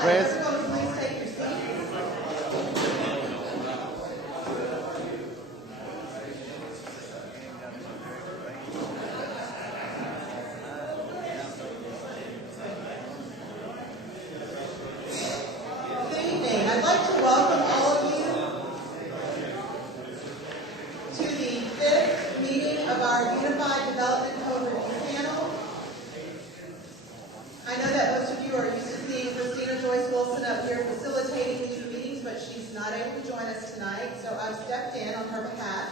Chris. Everyone, please take your seats. Good evening. I'd like to welcome all of you to the 5th meeting of our Unified Development Code Review Panel. I know that most of you are used to seeing Christina Joyce Wilson up here facilitating these meetings, but she's not able to join us tonight, so I've stepped in on her behalf.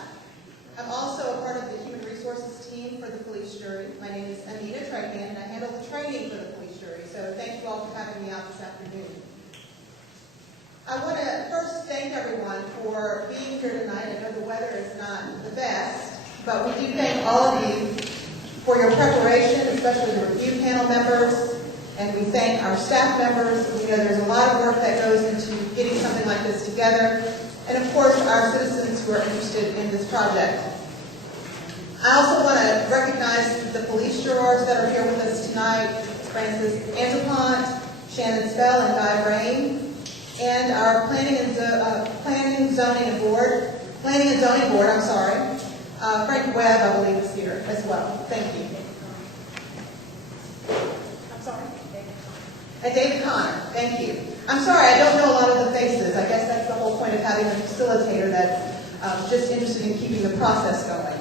I'm also a part of the Human Resources team for the police jury. My name is Anita Trahan, and I handle the training for the police jury, so thank you all for having me out this afternoon. I want to first thank everyone for being here tonight. I know the weather is not the best, but we do thank all of you for your preparation, especially the review panel members, and we thank our staff members. We know there's a lot of work that goes into getting something like this together, and of course our citizens who are interested in this project. I also want to recognize the police jurors that are here with us tonight: Francis Antipont, Shannon Spell, and Guy Brain. And our Planning and Zoning Board, Frank Webb, I believe, is here as well. Thank you. I'm sorry? And David Connor, thank you. I'm sorry, I don't know a lot of the faces. I guess that's the whole point of having a facilitator that's just interested in keeping the process going.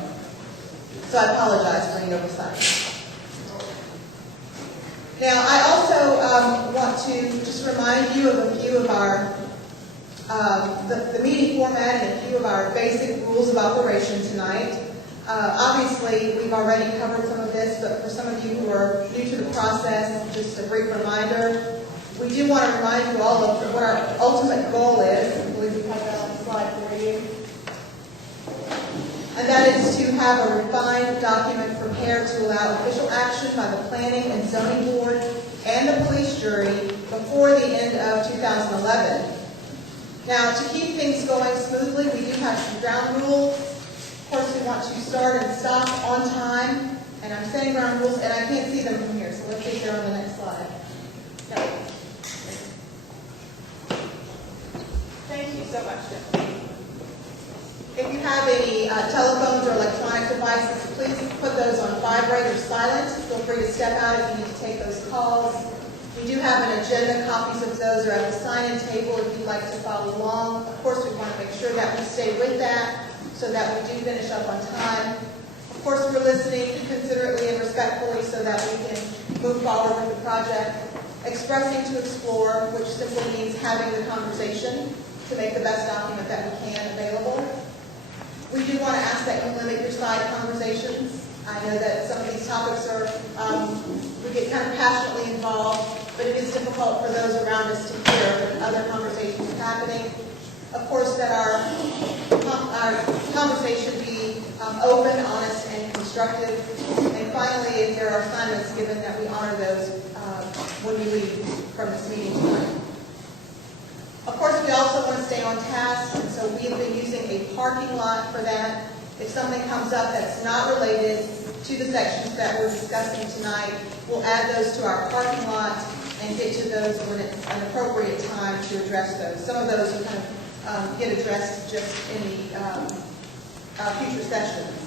So I apologize for any oversight. Now, I also want to just remind you of a few of our, the meeting format and a few of our basic rules of operation tonight. Obviously, we've already covered some of this, but for some of you who are new to the process, just a brief reminder. We do want to remind you all of what our ultimate goal is. I believe we have that on the slide for you. And that is to have a refined document prepared to allow official action by the Planning and Zoning Board and the police jury before the end of 2011. Now, to keep things going smoothly, we do have some ground rules. Of course, we want to start and stop on time. And I'm saying ground rules, and I can't see them from here, so let's see if they're on the next slide. No. Thank you so much, Jim. If you have any telephones or electronic devices, please put those on vibrate or silent. Feel free to step out if you need to take those calls. We do have an agenda. Copies of those are at the sign-in table if you'd like to follow along. Of course, we want to make sure that we stay with that so that we do finish up on time. Of course, we're listening considerately and respectfully so that we can move forward with the project. Expressing to explore, which simply means having the conversation to make the best document that we can available. We do want to ask that you limit your side conversations. I know that some of these topics are, we get kind of passionately involved, but it is difficult for those around us to hear when other conversations are happening. Of course, that our conversation be open, honest, and constructive. And finally, if there are assignments given, that we honor those when we leave from this meeting tonight. Of course, we also want to stay on task, and so we've been using a parking lot for that. If something comes up that's not related to the sections that we're discussing tonight, we'll add those to our parking lot and get to those when it's an appropriate time to address those. Some of those will kind of get addressed just in the future sessions.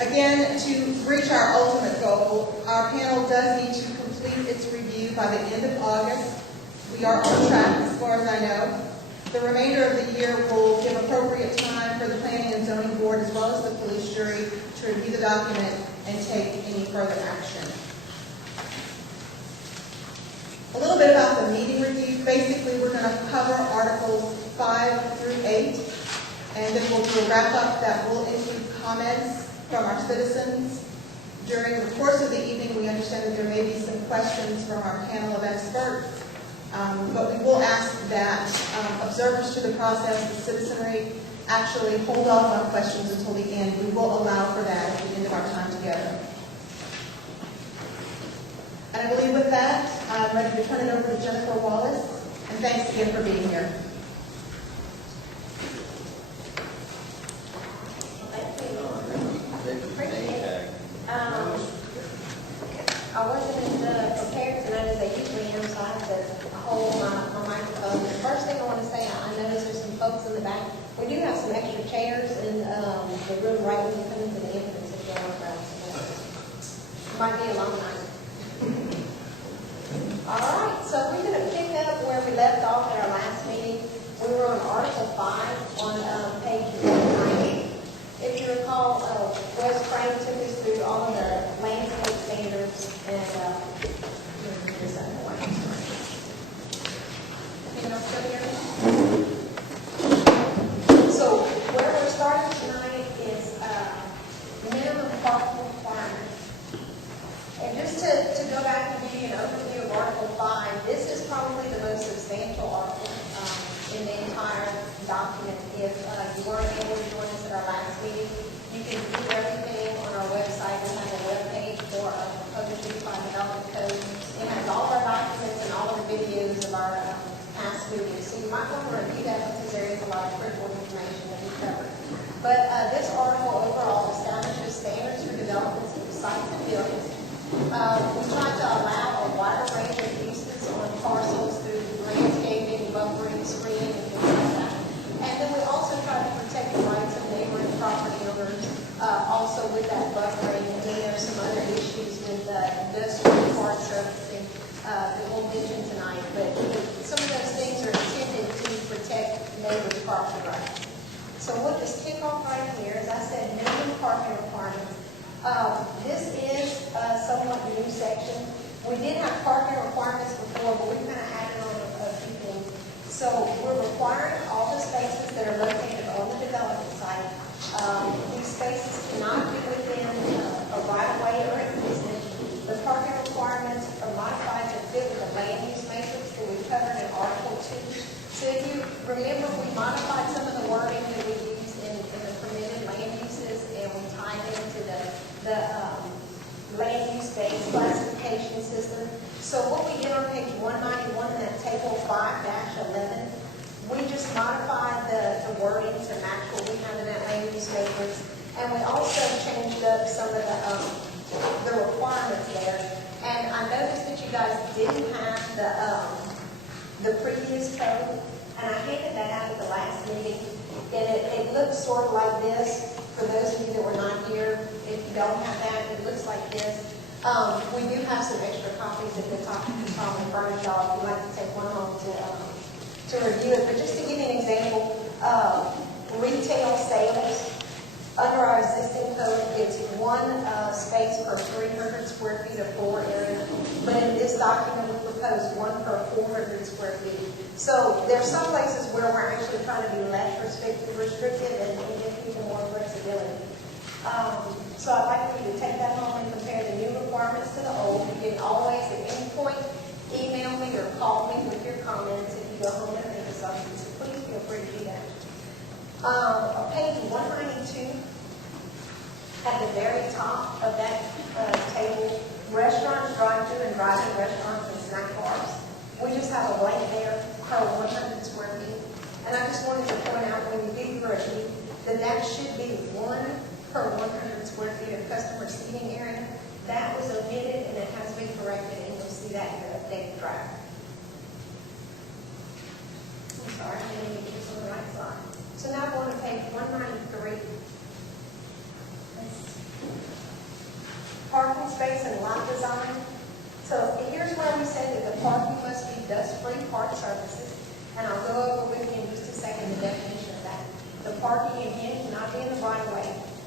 Again, to reach our ultimate goal, our panel does need to complete its review by the end of August. We are on track as far as I know. The remainder of the year will give appropriate time for the Planning and Zoning Board as well as the police jury to review the document and take any further action. A little bit about the meeting review. Basically, we're going to cover Articles 5 through 8, and then we'll do a wrap-up that will include comments from our citizens. During the course of the evening, we understand that there may be some questions from our panel of experts. But we will ask that observers to the process, the citizenry, actually hold off on questions until the end. We will allow for that at the end of our time together. And I believe with that, I'm ready to turn it over to Jennifer Wallace. And thanks again for being here. I wasn't as prepared tonight as I usually am, so I We do have some extra chairs in the room right when you come into the entrance if you want to grab some. Might be a long night. All right, so we're going to pick up where we left off at our last meeting. We were on Article 5 on page 190. If you recall, Wes Frank took us through all of the landscape standards and so where we're starting tonight is minimum parking requirements. And just to go back and give you an overview of Article 5, this is probably the most substantial article in the entire document. If you weren't able to join us at our last meeting, you can view everything on our website. We have a web page for our proposed unified development code. It has all of our documents and all of the videos of our past meetings. So you might want to review that because there is a lot of critical information that we covered. But this article overall establishes standards for developments of sites and buildings. We try to allow a wider range of uses on parcels through landscaping, buffering, screening, and things like that. And then we also try to protect the rights of neighboring property owners, also with that buffering. And then there's some other issues with industrial hard surfacing that we'll mention tonight. But some of those things are intended to protect neighbors' property rights. So we'll just kick off right here. As I said, minimum parking requirements. This is a somewhat new section. We did have parking requirements before, but we kind of added on a few things. So we're requiring all the spaces that are located on the development site. These spaces cannot be within a right-of-way or an easement. The parking requirements are modified to fit with the land use matrix that we covered in Article 2. So if you remember, we modified some of the wording that we used in the permitted land uses, and we tied it into the land use-based classification system. So what we did on page 191 in that table 5-11, we just modified the wording to match what we have in that land use matrix, and we also changed up some of the requirements there. And I noticed that you guys didn't have the previous code, and I handed that out at the last meeting, and it looks sort of like this. For those of you that were not here, if you don't have that, it looks like this. We do have some extra copies at the top of the column in front of y'all if you'd like to take one home to review it. But just to give you an example, retail sales, under our existing code, it's one space per 300 square feet of floor area. But in this document, we propose one per 400 square feet. So there's some places where we're actually trying to be less restrictive and give people more flexibility. So I'd like for you to take that home and compare the new requirements to the old. You can always, at any point, email me or call me with your comments if you go home and think of something. So please feel free to do that. On page 192, at the very top of that table, restaurants, drive-through, and drive-in restaurants and snack bars. We just have a blank there per 100 square feet. And I just wanted to point out when you do your review that should be 1 per 100 square feet of customer seating area. That was omitted and it has been corrected, and you'll see that in your updated draft. I'm sorry, I didn't get this on the right slide. So now we're on to page 193. Parking space and lot design. So here's where we say that the parking must be dust-free park surfaces. And I'll go over with you in just a second the definition of that. The parking, again, cannot be in the right-of-way.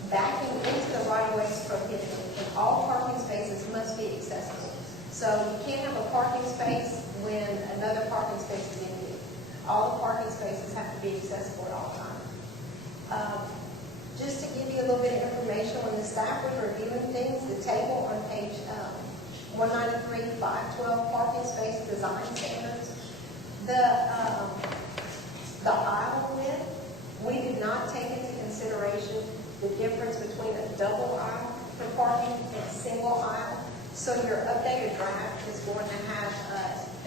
Backing into the right-of-way is prohibited, and all parking spaces must be accessible. So you can't have a parking space when another parking space is empty. All the parking spaces have to be accessible at all times. Just to give you a little bit of information, when the staff was reviewing things, the table on page 193, 512, parking space design standards, the aisle width, we did not take into consideration the difference between a double aisle for parking and a single aisle. So your updated draft is going to have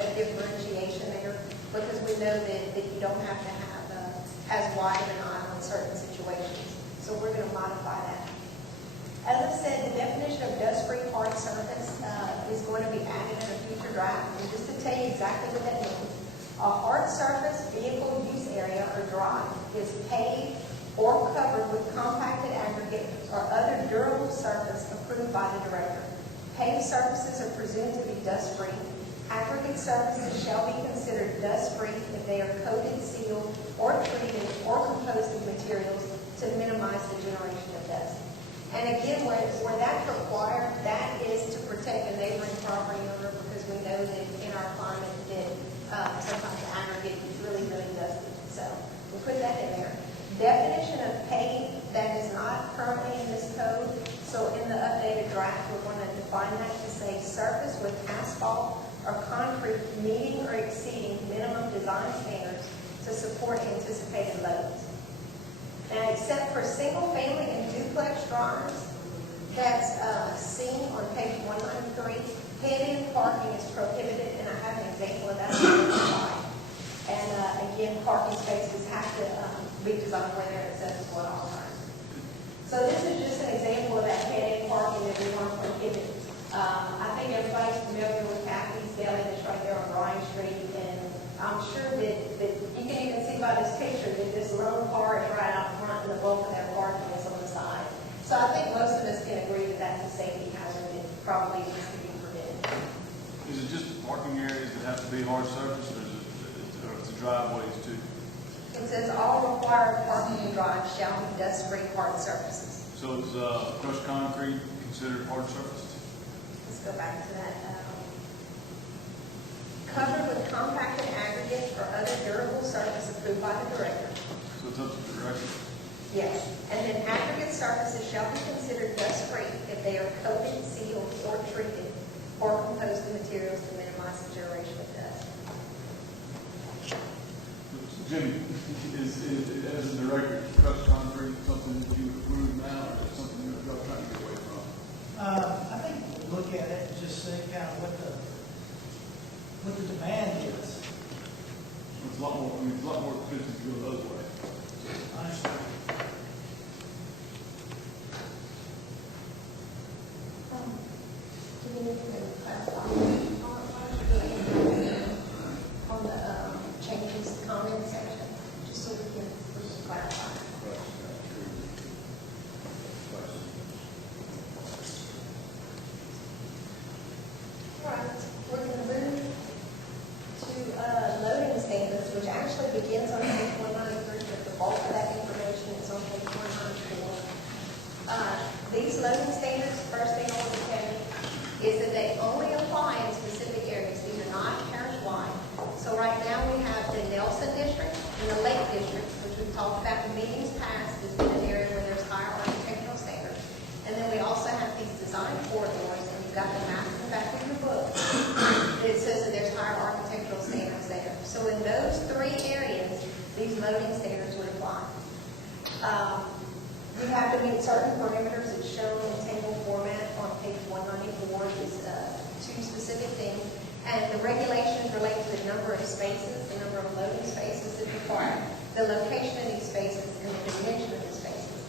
a differentiation there, because we know that you don't have to have as wide of an aisle in certain situations. So we're going to modify that. As I said, the definition of dust-free hard surface is going to be added in a future draft. And just to tell you exactly what that means, a hard surface vehicle use area or drive is paved or covered with compacted aggregate or other durable surface approved by the director. Paved surfaces are presumed to be dust-free. Aggregate surfaces shall be considered dust-free if they are coated, sealed, or treated, or composed of materials to minimize the generation of dust. And again, where that's required, that is to protect a neighboring property owner, because we know that in our climate that sometimes the aggregate is really, really dusty. So we put that in there. Definition of paved, that is not currently in this code. So in the updated draft, we're going to define that to say surface with asphalt or concrete meeting or exceeding minimum design standards to support anticipated loads. Now, except for single-family and duplex dwellings, that's seen on page 193, head-in parking is prohibited, and I have an example of that on the slide. And again, parking spaces have to be designed where they're accessible at all times. So this is just an example of that head-in parking that we want to prohibit. I think everybody's familiar with Kathy's Deli that's right there on Ryan Street, and I'm sure that you can even see by this picture that this lone car is right out front and the bulk of their parking is on the side. So I think most of us can agree that that's a safety hazard that probably needs to be prevented. Is it just parking areas that have to be hard surface, or is it driveways too? It says all required parking and drives shall be dust-free hard surfaces. So is crushed concrete considered hard surface? Let's go back to that. Covered with compacted aggregate or other durable surface approved by the director. So it's up to the director? Yes. And then aggregate surfaces shall be considered dust-free if they are coated, sealed, or treated, or composed of materials to minimize the generation of dust. Jimmy, is as a director, crushed concrete something that you approve now, or is it something you're trying to get away from? I think we'll look at it and just see kind of what the demand is. It's a lot more. I mean, it's a lot more expensive to go the other way. I understand. Do we need to clarify on the changes comment section, just so we can clarify? All right, we're going to move to loading standards, which actually begins on page 193, but the bulk of that information is on page 194. These loading standards, first thing I want to tell you, is that they only apply in specific areas. These are not parish-wide. So right now we have the Nelson District and the Lake District, which we've talked about in meetings past, has been an area where there's higher architectural standards. And then we also have these design corridors, and you've got the map in the back of your book. It says that there's higher architectural standards there. So in those three areas, these loading standards would apply. You have to meet certain parameters that's shown in table format on page 194. These two specific things. And the regulations relate to the number of spaces, the number of loading spaces that required, the location of these spaces, and the dimension of the spaces.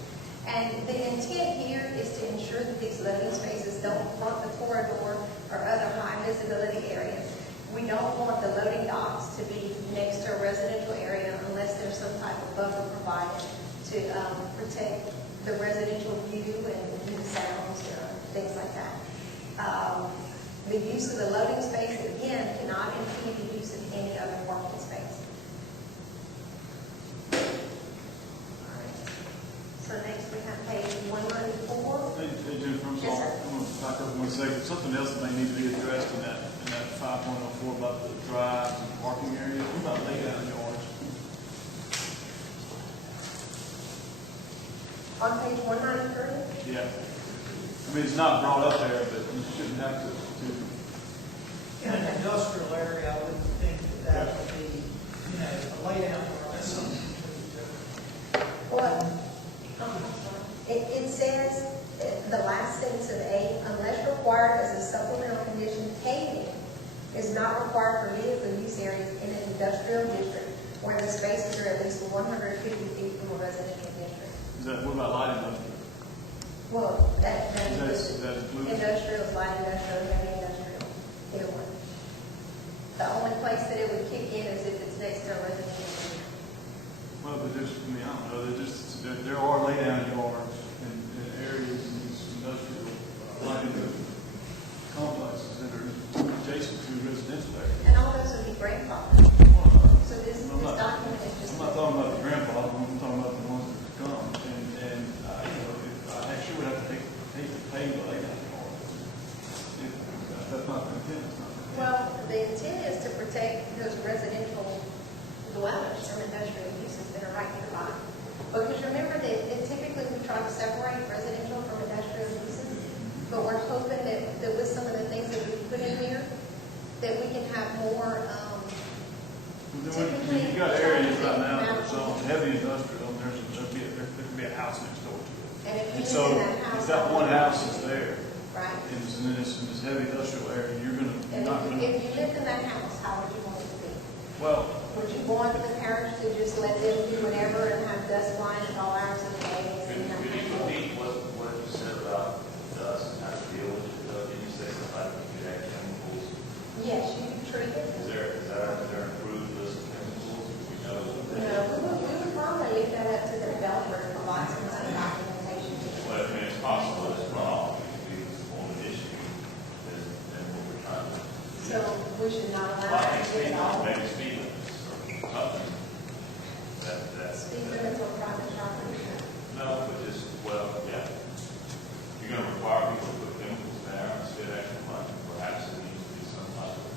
And the intent here is to ensure that these loading spaces don't front the corridor or other high visibility areas. We don't want the loading docks to be next to a residential area unless there's some type of buffer provided to protect the residential view and sounds, things like that. The use of the loading space, again, cannot impede the use of any other parking space. All right. So next we have page 194. Hey, Jennifer, I'm Yes, sorry. sir. I'm going to back up 1 second. Something else that may need to be addressed in that 5.04 about the drives and parking areas. What about laydown yards? On page 193. Yeah. I mean, it's not brought up there, but you shouldn't have to. In an industrial area, I wouldn't think that would be, a laydown or that's something completely different. Well, it says, the last sentence of A, unless required as a supplemental condition, paving is not required for vehicle use areas in an industrial district where the spaces are at least 150 feet from a residential district. What about light industrial? Well, that Is that included? industrial is light industrial, heavy industrial, either one. The only place that it would kick in is if it's next to a residential district. Well, but there's I mean, I don't know, there are laydown yards in areas in these industrial, light industrial complexes that are adjacent to residential areas. And all those would be grandfathered. So this I'm not- document is just. I'm not talking about the grandfather, I'm talking about the ones that come, and, you know, I actually would have to pay the laydown yard. That's not the intent, it's not the intent. Well, the intent is to protect those residential dwellers from industrial uses that are right nearby. Because remember that typically we try to separate residential from industrial uses, but we're hoping that with some of the things that we put in here, that we can have more, When you've got areas right now that are zoned heavy industrial, and there could be a house next door to it. and if you And live so, in that house. if that one house is there, Right? and it's in this heavy industrial area, you're And not if gonna, you lived in that house, how would you want it to be? well, Would you want the parish to just let them do whatever and have dust flying at all hours of the day? Could you repeat what you said about dust and how to deal with it? Did you say something like you had chemicals? Yes, you can treat it. Is there improved list of chemicals? We know that. No, we would probably leave that up to the developer to provide some kind of documentation to us. Well, I mean, it's possible it's wrong. It could be more of an issue than what we're trying to do. So we should not Well, allow I that to think get all. maybe speed limits or something. That's. Speed limits on private property. No, but just, well, yeah. You're gonna require people to put chemicals there and spend extra money. Perhaps it needs to be some type of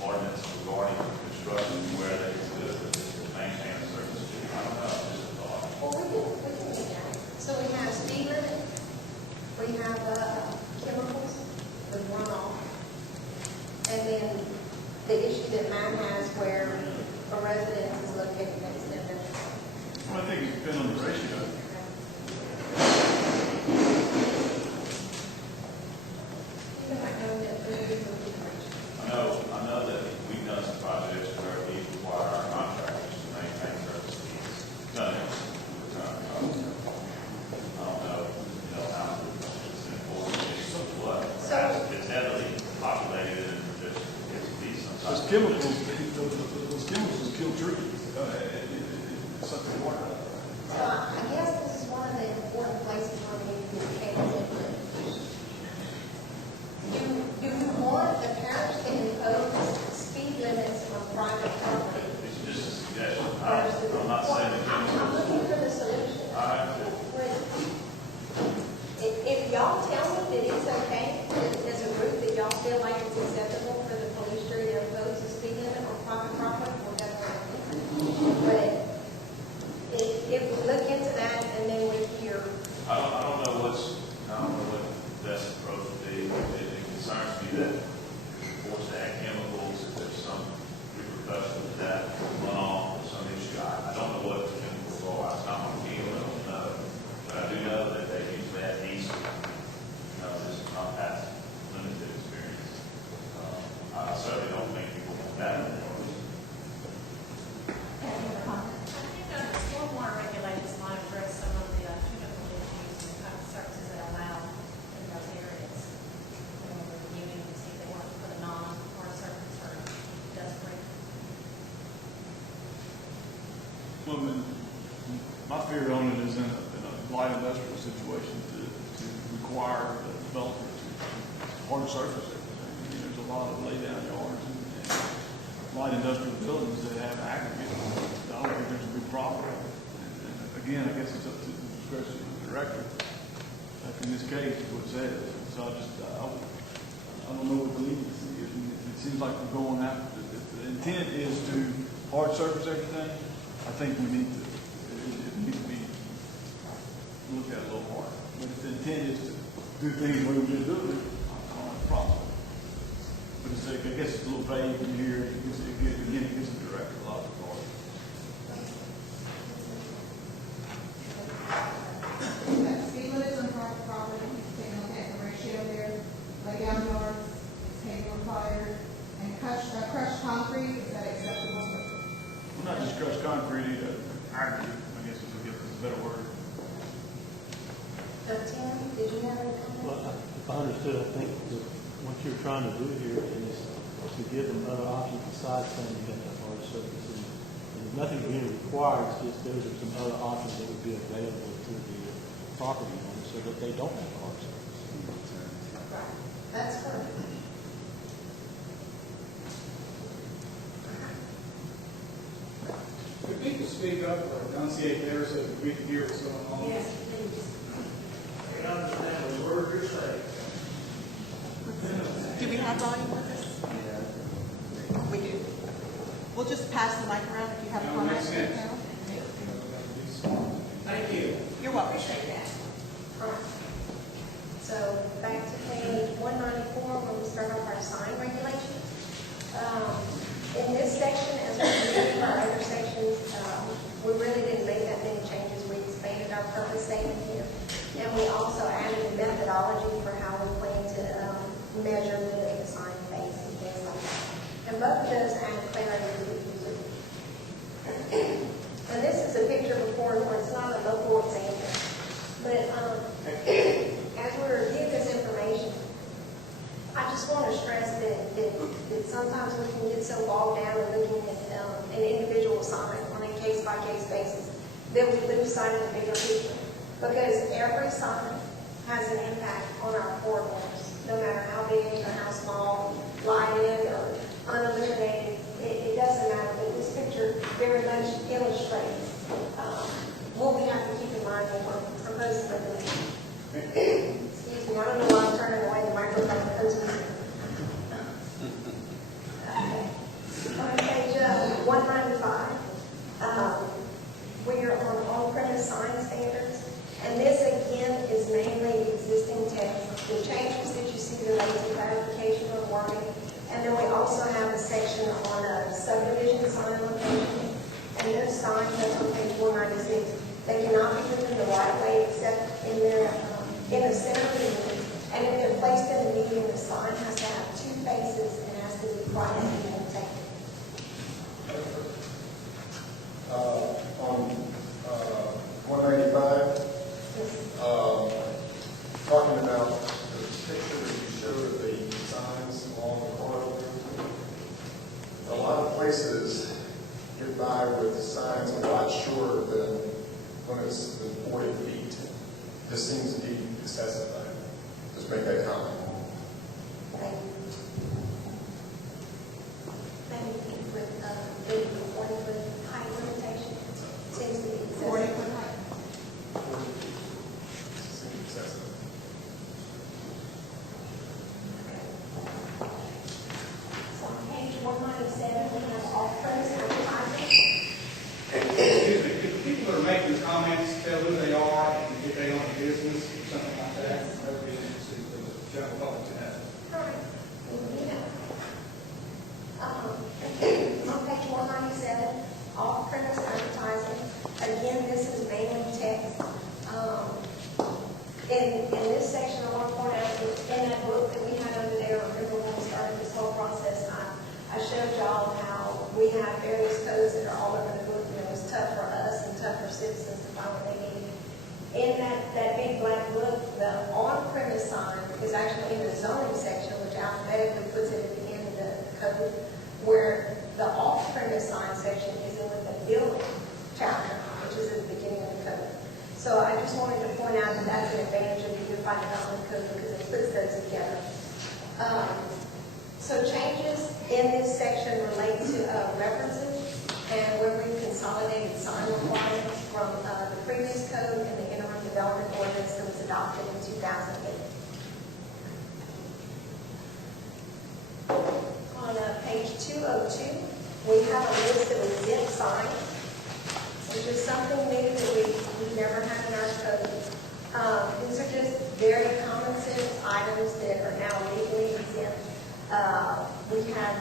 ordinance regarding construction where they can do it, to maintain a certain speed. I don't know, just a thought. Well, we can do that. So we have speed limit, we have chemicals with runoff, and then the issue that Matt has where a residence is located next to them. I think it depends on the ratio. I know that we've done some projects where we require our contractors to maintain certain speeds. Done it. I don't know, how it's important, it's what, perhaps it's heavily populated and there's, it's at least some type Those of. chemicals kill trees, it's such a water. So I guess this is one of the important places where we need to pay attention. Do we want the parish to impose speed limits on private property? It's just a suggestion. I'm not saying that. I'm looking for the solution. All right. If y'all tell me that it's okay, as a group, that y'all feel like it's acceptable for the police jury to impose a speed limit on private property, we'll definitely. But if we look into that and then we hear, I don't know what the best approach would be. It concerns me that if we're forced to add chemicals, if there's some repercussion to that runoff or some issue. I don't know what the chemicals are. It's not my field. I don't know. But I do know that they usually add diesel. This is not past limited experience. I certainly don't think people want that in the world. I think the stormwater regulations might address some of the chemical issues and type of services that are allowed in those areas. When we're reviewing to see if they want to put a non-hard surface or dust free. Well, I mean, my fear on it is in a light industrial situation to require the developer to hard surface everything. I mean, there's a lot of laydown yards and light industrial buildings that have aggregate. I don't think there's a big problem. And again, I guess it's up to the discretion of the director. Like in this case, is what it says. So I don't know what the leniency is. It seems like we're going after, if the intent is to hard surface everything, I think we need to, it needs to be looked at a little harder. But if the intent is to do things the way we've been doing it, I don't have a problem. But it's, I guess it's a little vague in here. Again, it gives the director a lot of authority. Speed limits on private property, taking a look at the ratio there, laydown yards, it's paving required, and crushed concrete, is that acceptable? Well, not just crushed concrete, aggregate, I guess is a better word. Tim, did you have any comments? Well, if I understood, I think that what you're trying to do here is to give them other options besides saying you got that hard surface. And there's nothing being required, it's just those are some other options that would be available to the property owner so that they don't have hard service. Right. That's correct. Could people speak up or enunciate there so that we can hear what's going on? Yes, please. They understand the word you're saying. Do we have volume with us? We do. We'll just pass the mic around if you have a No, comment. makes sense. Thank you. You're welcome. Appreciate that. All right. So back to page 194, where we start off our sign regulations. In this section, as we did in our other sections, we really didn't make that many changes. We expanded our purpose statement here. And we also added methodology for how we plan to measure the sign face and things like that. And both of those add clarity to the user. And this is a picture before where it's not a local example. But as we review this information, I just want to stress that sometimes we can get so bogged down in looking at an individual sign on a case-by-case basis that we lose sight of the bigger picture. Because every sign has an impact on our corridors, no matter how big or how small, lighted or unilluminated, it doesn't matter. But this picture very much illustrates what we have to keep in mind when we're proposing regulations. Excuse me, I don't know why I'm turning away the microphone because we. On page 195, we are on on-premise sign standards, and this again is mainly existing text. The changes that you see relate to clarification of wording, and then we also have a section on subdivision sign locations, and those signs, that's on page 196. They cannot be within the right of way except in the center of the building, and if they're placed in the median, the sign has to have two faces and has to be quiet and maintained. On 195, talking about the picture that you showed of the signs along the corridor. A lot of places get by with signs a lot shorter than when it's the 40 feet. This seems to be excessive. Just make that comment. Thank you. Maybe with the 40-foot height limitation seems to be excessive. 40-foot height. 40 feet seems excessive. So on page 197, we have off-premise advertising. Excuse me, if people are making comments, tell who they are, and if they own a business, or something like that, that would be interesting for the general public to know. On page 197, off-premise advertising. Again, this is mainly text. In this section, I want to point out that in that book that we had over there, remember when we started this whole process, I showed y'all how we have various codes that are all over the book, and it was tough for us and tough for citizens to find what they needed. In that big black book, the on-premise sign is actually in the zoning section, which alphabetically puts it at the end of the code, where the off-premise sign section is in the building chapter, which is at the beginning of the code. So I just wanted to point out that that's an advantage of the Unified Development Code because it puts those together. So changes in this section relate to references and where we consolidated sign requirements from the previous code and the interim development ordinance that was adopted in 2008. On page 202, we have a list of exempt signs, which is something new that we've never had in our code. These are just very common sense items that are now legally exempt. We have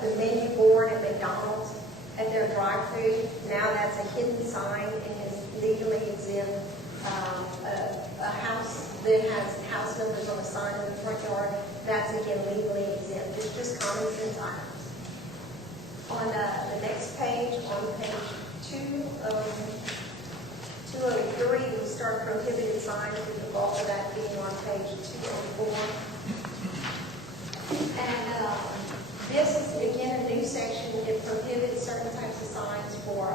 the menu board at McDonald's at their drive-thru. Now that's a hidden sign and is legally exempt. A house that has house numbers on the sign in the front yard, that's again legally exempt. It's just common sense items. On the next page, on page 203, we start prohibited signs with the bulk of that being on page 204. And this is, again, a new section. It prohibits certain types of signs for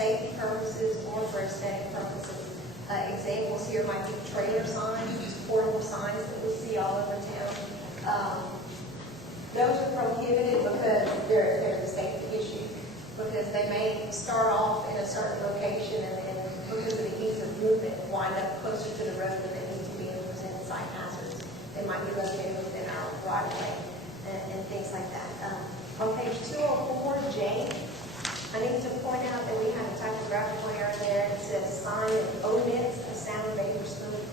safety purposes or for aesthetic purposes. Examples here might be trailer signs, portable signs that we see all over town. Those are prohibited because they're a safety issue, because they may start off in a certain location and then because of the ease of movement wind up closer to the road than they need to be and present site hazards. They might be located within our right of way and things like that. On page 204J, I need to point out that we have a typographical error there. It says sign that omits a sound vapor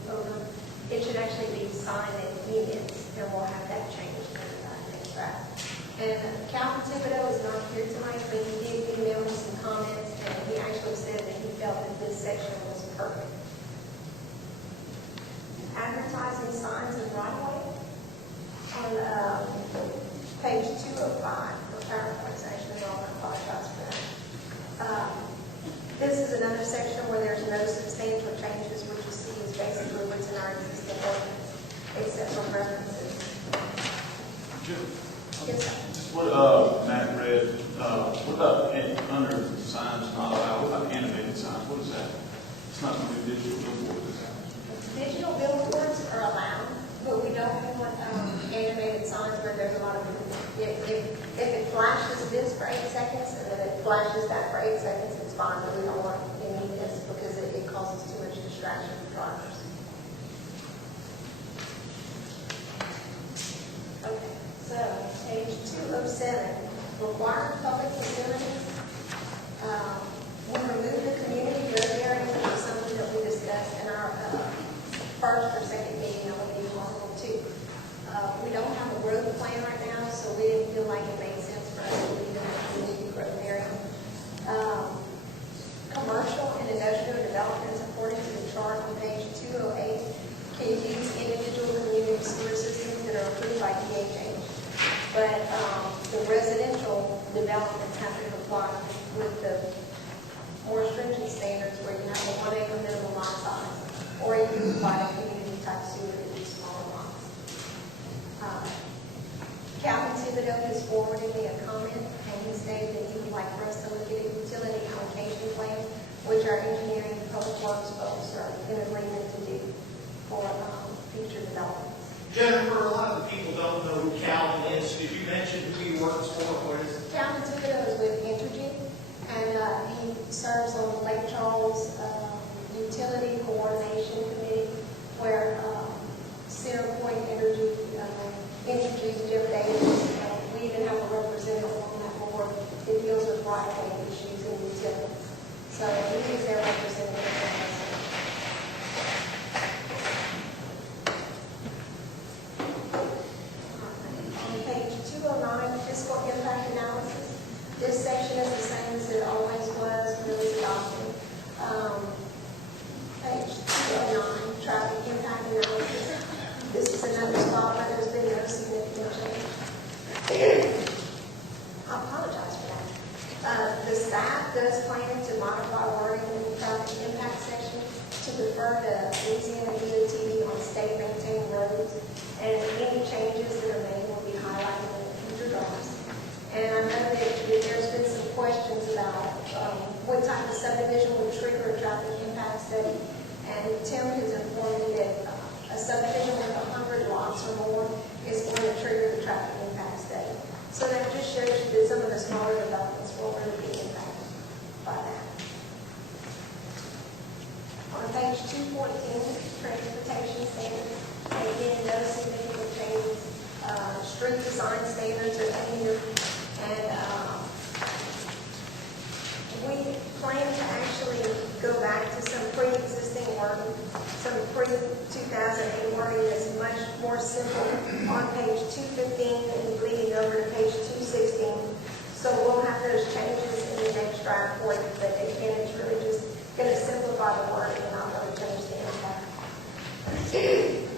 odor. It should actually be sign that emits, and we'll have that changed in the next draft. And Calvin Thibodeau is not here tonight, but he did email me some comments, and he actually said that he felt that this section was perfect. Advertising signs and right of way. On page 205, for PowerPoint's actually on, I apologize for that. This is another section where there's no substantial changes, which you see is basically what's in our existing ordinance, except for references. Yes, sir. What, Matt read, what about under signs not allowed, what about animated signs, what is that? It's not going to be digital billboards, is it? Digital billboards are allowed, but we don't want animated signs where there's a lot of movement. If it flashes this for 8 seconds and then it flashes that for 8 seconds, it's fine, but we don't want any of this because it causes too much distraction for drivers. Okay, so page 207, required public facilities. We remove the community good area, which is something that we discussed in our first or second meeting, I believe, Article 2. We don't have a road plan right now, so we didn't feel like it made sense for us to leave it in the community growth area. Commercial and industrial developments, according to the chart on page 208, can use individual community sewer systems that are approved by DHH. But the residential developments have to comply with the more stringent standards where you have a 1 acre minimum lot size, or you can provide a community type sewer to these smaller lots. Calvin Thibodeau has forwarded me a comment, and he stated that he would like for us to look at a utility allocation plan, which our engineering and public works folks are in agreement to do for future developments. Jennifer, a lot of the people don't know who Calvin is. Did you mention who he works for? What is it? Calvin Thibodeau is with Entergy, and he serves on the Lake Charles Utility Coordination Committee, where Center Point Energy, Jeff Davis, we even have a representative on that board that deals with right-of-way issues and utilities. So he is their representative. On page 209, fiscal impact analysis. This section is the same as it always was when it was adopted. Page 209, traffic impact analysis. This is another spot where there's been no significant change. I apologize for that. The staff does plan to modify wording in the traffic impact section to defer to Louisiana DOT on state maintained roads, and any changes that are made will be highlighted in the future drafts. And I know that there's been some questions about what type of subdivision would trigger a traffic impact study, and Tim has informed me that a subdivision with 100 lots or more is going to trigger the traffic impact study. So that just shows you that some of the smaller developments will really be impacted by that. On page 214, transportation standards, again, no significant changes. Street design standards are here, and we plan to actually go back to some pre-existing wording, some pre-2008 wording that's much more simple on page 215 and bleeding over to page 216. So we'll have those changes in the next draft for you, but again, it's really just going to simplify the wording and not really change the impact.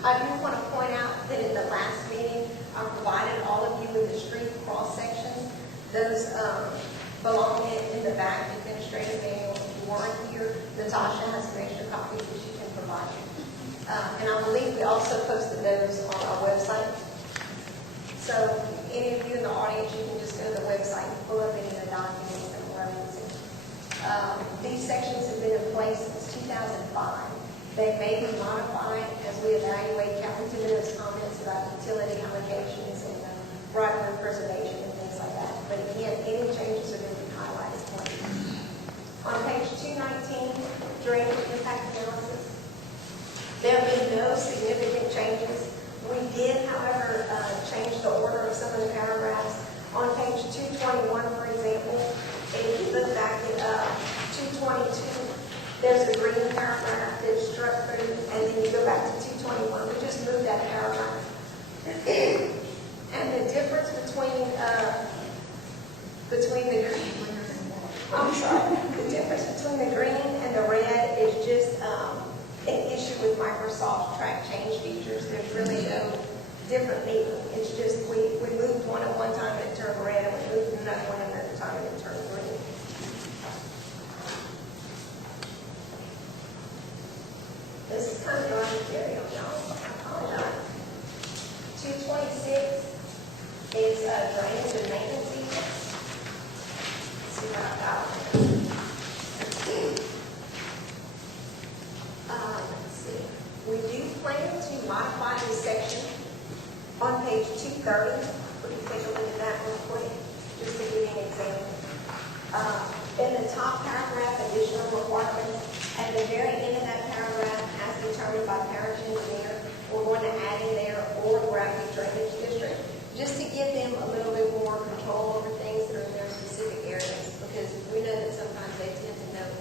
I do want to point out that in the last meeting, I provided all of you with the street cross sections. Those belong in the back administrative manual. If you weren't here, Natasha has some extra copies that she can provide you. And I believe we also posted those on our website. So any of you in the audience, you can just go to the website and pull up any of the documents that we're referencing. These sections have been in place since 2005. They may be modified as we evaluate Captain Thibodeau's comments about utility allocations and right-of-way preservation and things like that. But again, any changes are going to be highlighted for you. On page 219, drainage impact analysis, there have been no significant changes. We did, however, change the order of some of the paragraphs. On page 221, for example, if you look back at 222, there's a green paragraph that's struck through, and then you go back to 221. We just moved that paragraph. And the difference between the green, I'm sorry, the difference between the green and the red is just an issue with Microsoft track change features. There's really no different meaning. It's just we moved one at one time and it turned red, and we moved another one another time and it turned green. This is kind of dry material, y'all. I apologize. 226 is drainage and maintenance easements. Let's see what I've got. Let's see. We do plan to modify this section on page 230. We can take a look at that real quick, just to give you an example. In the top paragraph, additional requirements, at the very end of that paragraph, as determined by parish engineer, we're going to add in there orographic drainage district, just to give them a little bit more control over things that are in their specific areas, because we know that sometimes they tend to know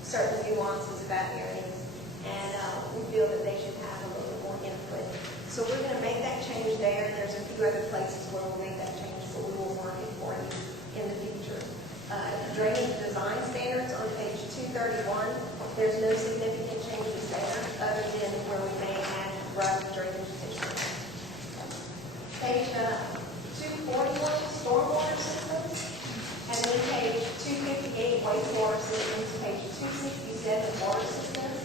certain nuances about areas, and we feel that they should have a little bit more input. So we're going to make that change there. There's a few other places where we'll make that change, so we will mark it for you in the future. Drainage design standards on page 231, there's no significant changes there, other than where we may add rough drainage districts. Page 241, stormwater systems, and then page 258, wastewater systems, page 267, water systems.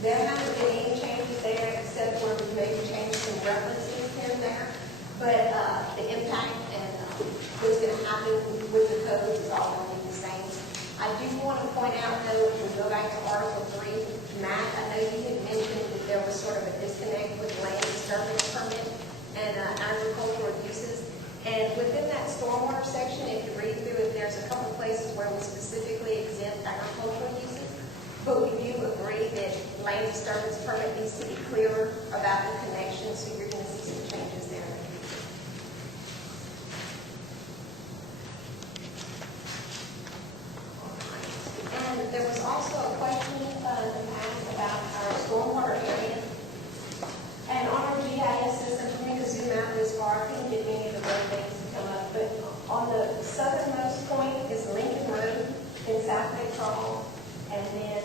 There haven't been any changes there, except where we maybe changed some references here and there, but the impact and what's going to happen with the codes is all going to be the same. I do want to point out, though, if we go back to Article 3, Matt, I know you had mentioned that there was sort of a disconnect with land disturbance permit and agricultural uses. And within that stormwater section, if you read through it, there's a couple places where we specifically exempt agricultural uses. But we do agree that land disturbance permit needs to be clearer about the connection, so you're going to see some changes there. And there was also a question asked about our stormwater area. And on our GIS system, for me to zoom out this far, I couldn't get many of the road things to come up, but on the southernmost point is Lincoln Road in South Lake Charles, and then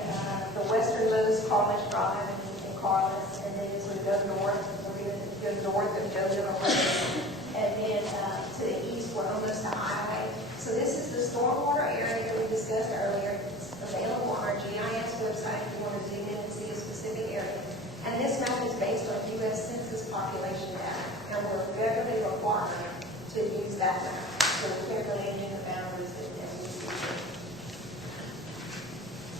the westernmost Carlos Drive in Carlos, and then as we go north, we're going to go north of JoJo Road, and then to the east, we're almost to Highway. So this is the stormwater area that we discussed earlier. It's available on our GIS website if you want to zoom in and see a specific area. And this map is based on U.S. Census population data, and we're federally required to use that map. So we're delineating the boundaries that we see here.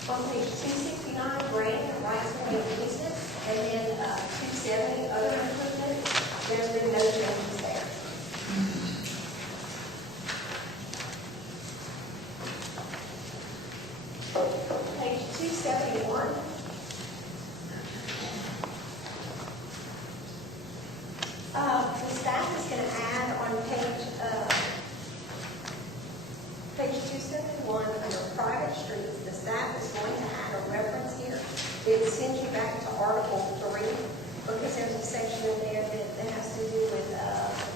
On page 269, grant and rights of way easements, and then 270, other improvements, there's been no changes there. Page 271. The staff is going to add on page 271 under private streets. The staff is going to add a reference here that sends you back to Article 3, because there's a section in there that has to do with the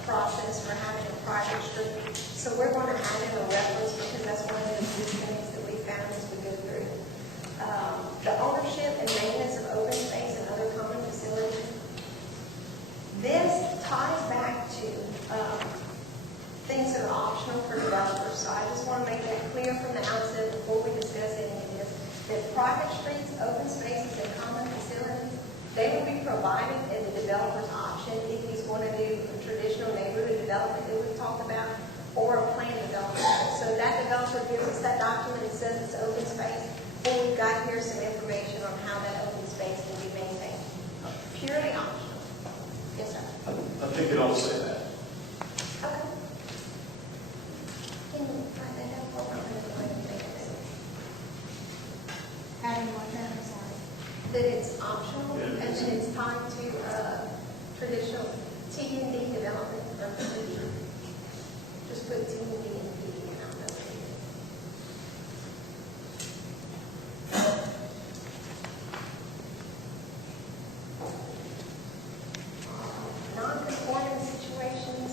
process for having a private street. So we're going to add in a reference, because that's one of the disconnects that we found as we go through. The ownership and maintenance of open space and other common facilities. This ties back to things that are optional for developers. So I just want to make that clear from the outset before we discuss any of this, that private streets, open spaces, and common facilities, they will be provided as a developer's option if he's going to do a traditional neighborhood development that we've talked about, or a planned development. So that you've got here some information on how that open space can be maintained. Purely optional. Yes, sir. I think it all say that. Okay. Can you write that down for me? Adding what there, I'm sorry. That it's optional Yeah, and it's- that it's tied to traditional T&D development of the future. Just put T&D and P and I'll know what it is. Non-conforming situations,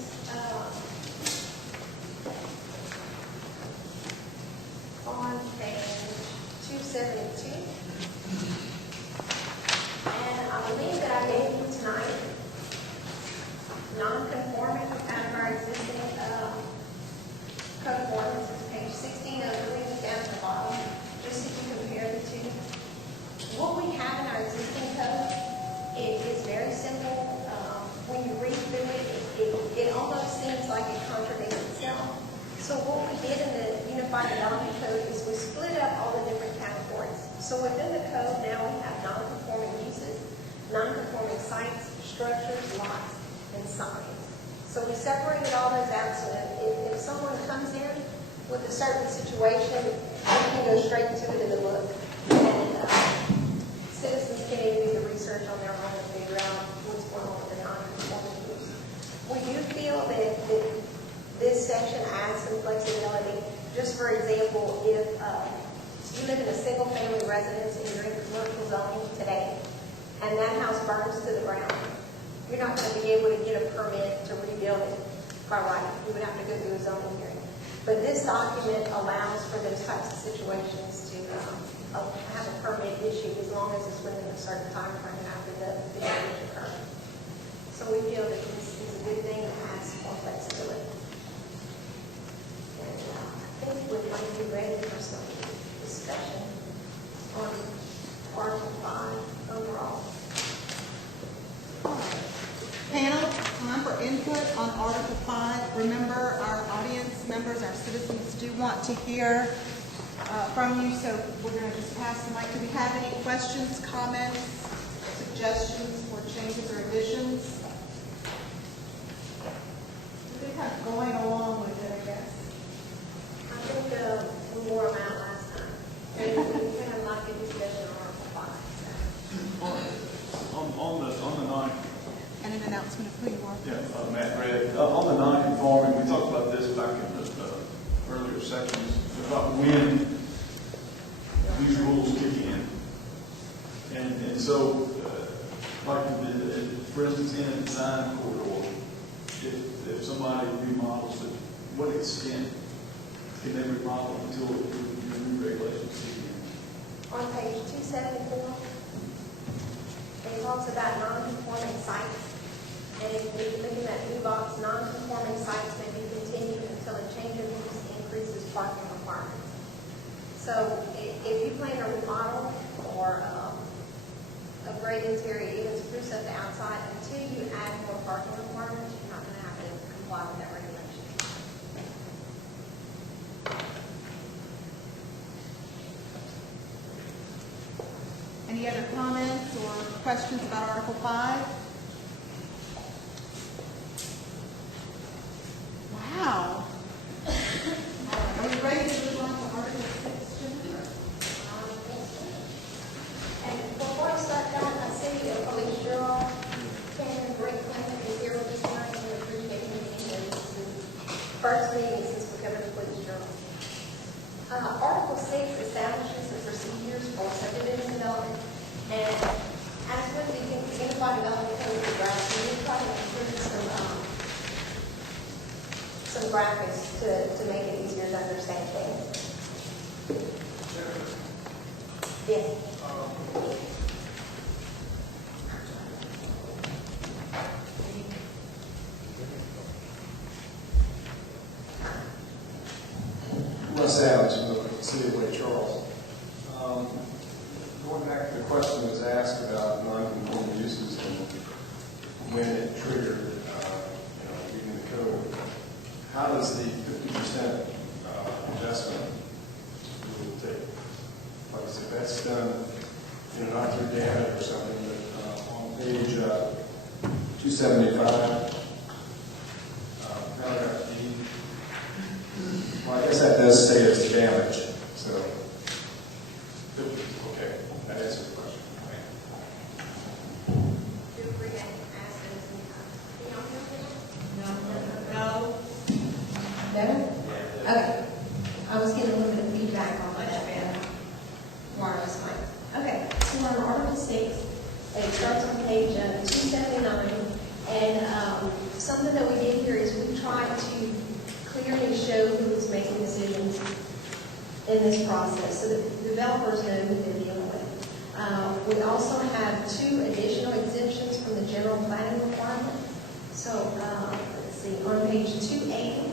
on page 272. And I believe that I gave you tonight non-conforming out of our existing code of ordinances, page 1603 down to the bottom, just if you compare the two. What we have in our existing code, it is very simple. When you read through it, it almost seems like it contradicts itself. So what we did in the Unified Development Code is we split up all the different categories. So within the code now we have non-conforming uses, non-conforming sites, structures, lots, and signs. So we separated all those out so that if someone comes in with a certain situation, they can go straight to it in the book. And citizens can even do the research on their own and figure out what's going on with the non-conforming use. We do feel that this section adds some flexibility. Just for example, if you live in a single-family residence and you're in commercial zoning today, and that house burns to the ground, you're not going to be able to get a permit to rebuild it by right. You would have to go through a zoning hearing. But this document allows for those types of situations to have a permit issued as long as it's within a certain time frame after the damage occurred. So we feel that this is a good thing that has more flexibility. And I think we might be ready for some discussion on Article 5 overall. Panel, time for input on Article 5. Remember, our audience members, our citizens do want to hear from you, so we're going to just pass the mic. Do we have any questions, comments, suggestions, or changes or additions? We're kind of going along with it, I guess. I think we wore them out last time. And we had a lot of good discussion on Article 5. On the non, And an announcement of who you are. yeah, Matt Red, on the non-conforming, we talked about this back in the earlier sections, about when these rules kick in. And so, like, for instance, in a design corridor, if somebody remodels it, what extent can they remodel until the new regulations kick in? On page 274, it talks about non-conforming sites. And if you look in that blue box, non-conforming sites may be continued until a change of use increases parking requirements. So if you plan to remodel or upgrade interior, even spruce up the outside, until you add more parking requirements, you're not going to have to comply with that regulation. Any other comments or questions about Article 5? Wow. Are we ready to move on to Article 6, Jennifer? And before I start that, I see that Police Bureau, Cameron Brinkman is here with us tonight, and we appreciate him being here. This is his first meeting since becoming a Police Bureau. Article 6 establishes the procedures for subdivision development, and as with the Unified Development Code of Draft, we did try to include some graphics to make it easier to understand things. Yes. Russ Adams from the City of Lake Charles. Going back to the question that was asked about non-conforming uses and when it triggered, reading the code, how does the 50% investment rule take? Like I said, that's that's done, you know, not through data or something, but on page 275, paragraph D. Well, I guess that does say it's damage, so, okay, that answers the question. Feel free to ask us anytime. No. Better? Okay. I was getting a little bit of feedback on that wireless mic. Okay, so we're on Article 6. It starts on page 279. And something that we did here is we tried to clearly show who is making decisions in this process so that developers know who they're dealing with. We also have 2 additional exemptions from the general planning requirement. So let's see, on page 280,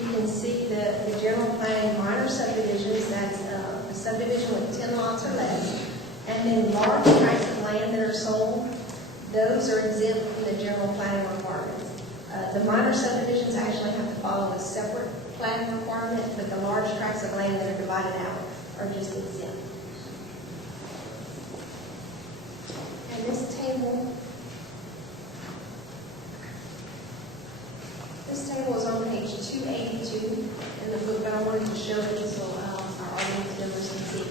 you can see the general plan minor subdivisions, that's a subdivision with 10 lots or less. And then large tracts of land that are sold, those are exempt from the general planning requirements. The minor subdivisions actually have to follow a separate planning requirement, but the large tracts of land that are divided out are just exempt. And this table is on page 282 in the book, but I wanted to show it so our audience members can see.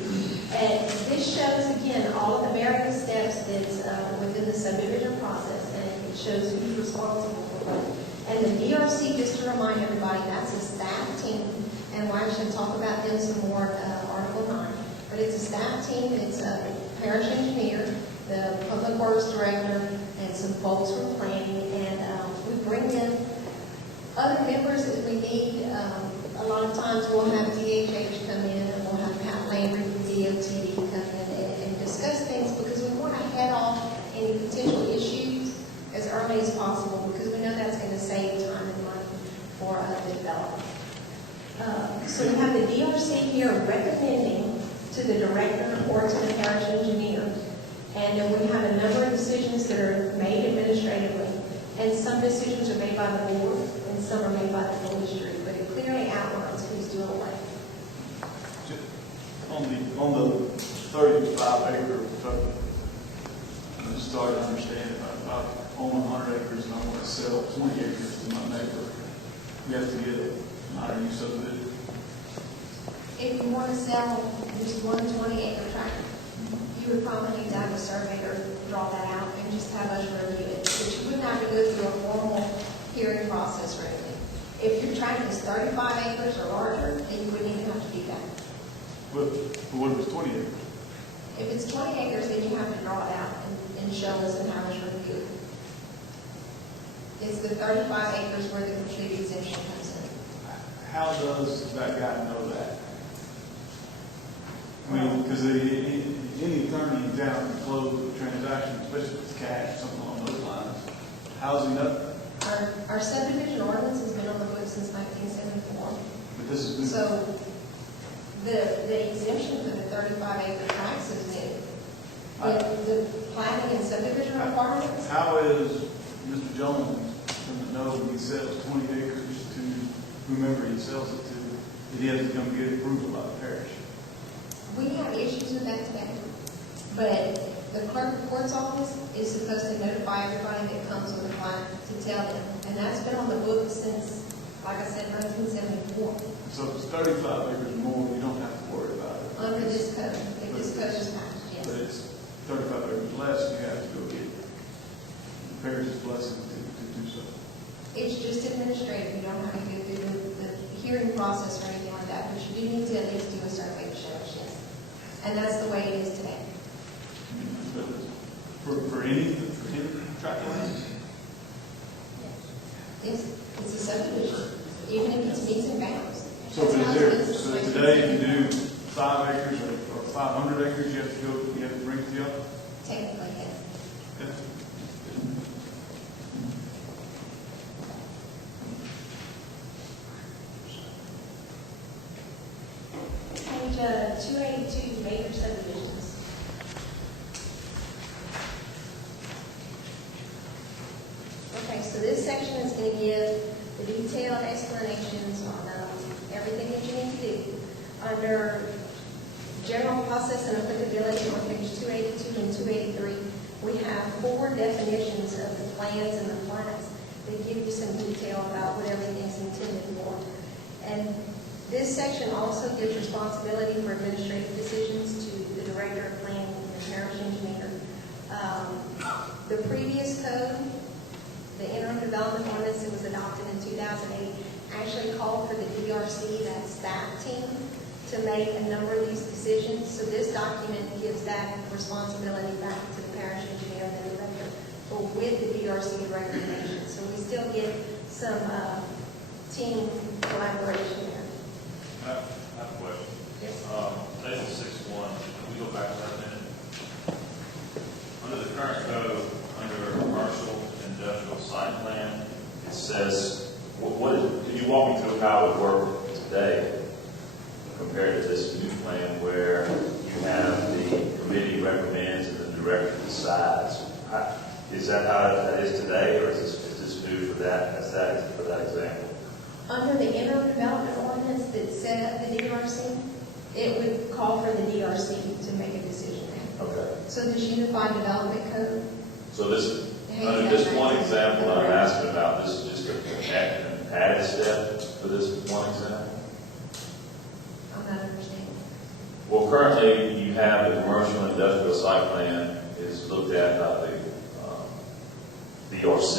And this shows, again, all of the various steps that's within the subdivision process, and it shows who's responsible for what. And the DRC, just to remind everybody, that's a staff team, and we'll actually talk about them some more in Article 9. But it's a staff team, it's a parish engineer, the public works director, and some folks from planning, and we bring in other members as we need. A lot of times we'll have DHH come in, and we'll have Pat Landry from DOTD come in and discuss things, because we want to head off any potential issues as early as possible, because we know that's going to save time and money for the developer. So we have the DRC here recommending to the director or to the parish engineer, and then we have a number of decisions that are made administratively, and some decisions are made by the board, and some are made by the ministry, but it clearly outlines who's doing what. On the 35-acre covenant, I'm just starting to understand if I own 100 acres and I want to sell 20 acres to my neighbor, you have to get a minor use subdivision. If you want to sell just 120-acre tract, you would probably need to have a surveyor draw that out and just have us review it. But you wouldn't have to go through a formal hearing process or anything. If your tract is 35 acres or larger, then you wouldn't even have to do that. But what if it's 20 acres? If it's 20 acres, then you have to draw it out and show us and have us review it. It's the 35 acres where the complete exemption comes in. How does that guy know that? I mean, because any attorney in town can close a transaction, especially if it's cash, something along those lines. How does he know that? Our subdivision ordinance has been on the books since 1974. But this is new. So the exemption for the 35-acre tracts is new. The planning and subdivision requirements, How is Mr. Jones going to know when he sells 20 acres to whomever he sells it to, that he has to come get approval by the parish? we have issues with that today. But the clerk of court's office is supposed to notify everybody that comes with a client to tell them. And that's been on the books since, like I said, 1974. So if it's 35 acres more, you don't have to worry about it. Under this code, if this code is passed, yes. But it's 35 acres less, you have to go get the parish's blessing to do so. It's just administrative. You don't have to go through the hearing process or anything like that, but you do need to at least do a survey to show us, yes. And that's the way it is today. But for any tract of land? Yes, it's a subdivision, even if it's meets and bounds. So if it's there, so today you do 5 acres or 500 acres, you have to bring it to y'all? Technically, yes. Okay. Page 282, major subdivisions. Okay, so this section is going to give the detailed explanations on everything that you need to do. Under general process and applicability on page 282 and 283, we have 4 definitions of the plans and the plats that give you some detail about what everything's intended for. And this section also gives responsibility for administrative decisions to the director of planning and the parish engineer. The previous code, the interim development ordinance that was adopted in 2008, actually called for the DRC, that staff team, to make a number of these decisions. So this document gives that responsibility back to the parish engineer and the director, but with the DRC recommendations. So we still get some team collaboration there. I have a question. Yes. Table 6.1, can we go back to that a minute? Under the current code, under commercial industrial site plan, it says, could you walk me through how it would work today compared to this new plan where you have the committee recommends and the director decides? Is that how that is today, or is this new for that example? Under the interim development ordinance that set up the DRC, it would call for the DRC to make a decision. Okay. So this unified development code, So this, under this one example that I'm asking about, this is just an added step for this one example? I'm not understanding. Well, currently, you have the commercial and industrial site plan is looked at by the DRC,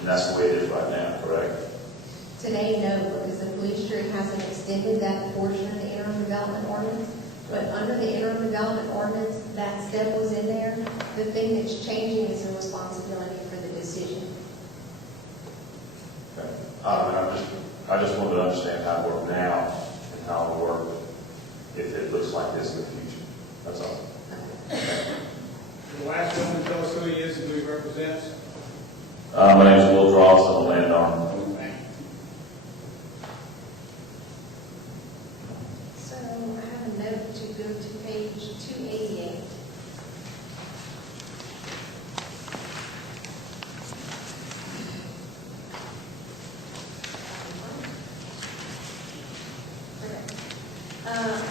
and that's the way it is right now, correct? Today, no, because the police jury hasn't extended that portion of the interim development ordinance. But under the interim development ordinance, that step was in there. The thing that's changing is the responsibility for the decision. Okay. I just wanted to understand how it works now and how it will work if it looks like this in the future. That's all. The last gentleman, tell us who he is and who he represents. My name is Will Cross. I'm a landowner. So I have a note to go to page 288.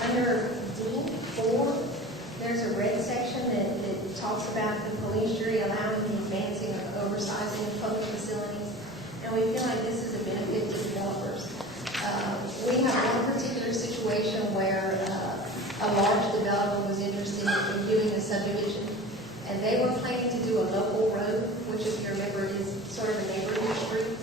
Under D4, there's a red section that talks about the police jury allowing the advancing or oversizing of public facilities. And we feel like this is a benefit to developers. We have one particular situation where a large developer was interested in doing a subdivision, and they were planning to do a local road, which, if you remember, is sort of a neighborhood street.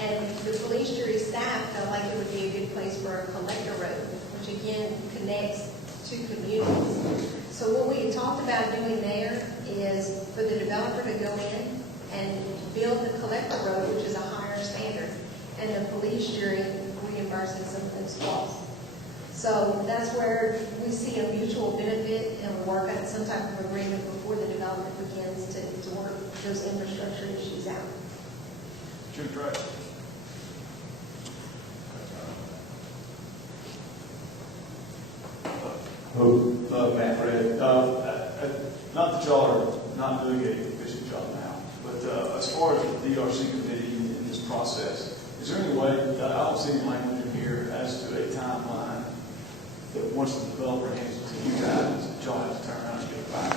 And the police jury staff felt like it would be a good place for a collector road, which again connects two communities. So what we had talked about doing there is for the developer to go in and build the collector road, which is a higher standard, and the police jury reimbursing some of those costs. So that's where we see a mutual benefit, and we work out some type of agreement before the development begins to work those infrastructure issues out. Jim Track. Matt Red. Not that y'all are not doing a efficient job now, but as far as the DRC committee in this process, is there any way, I don't see any language in here as to a timeline that once the developer hands it to you guys, that y'all have to turn around and get it back?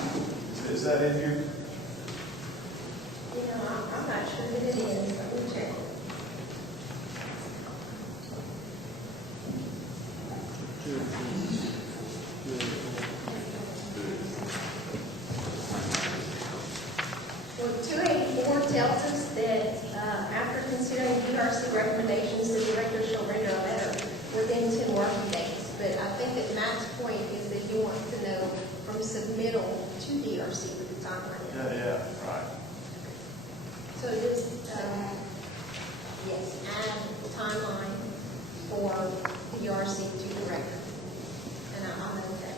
Is that in here? You know, I'm not sure that it is, but we'll check. Well, 284 tells us that after considering DRC recommendations, the director shall render a letter within 10 working days. But I think that Matt's point is that he wants to know from submittal to DRC what the timeline is. Yeah, right. So this, yes, add the timeline for DRC to director. And I'll note that.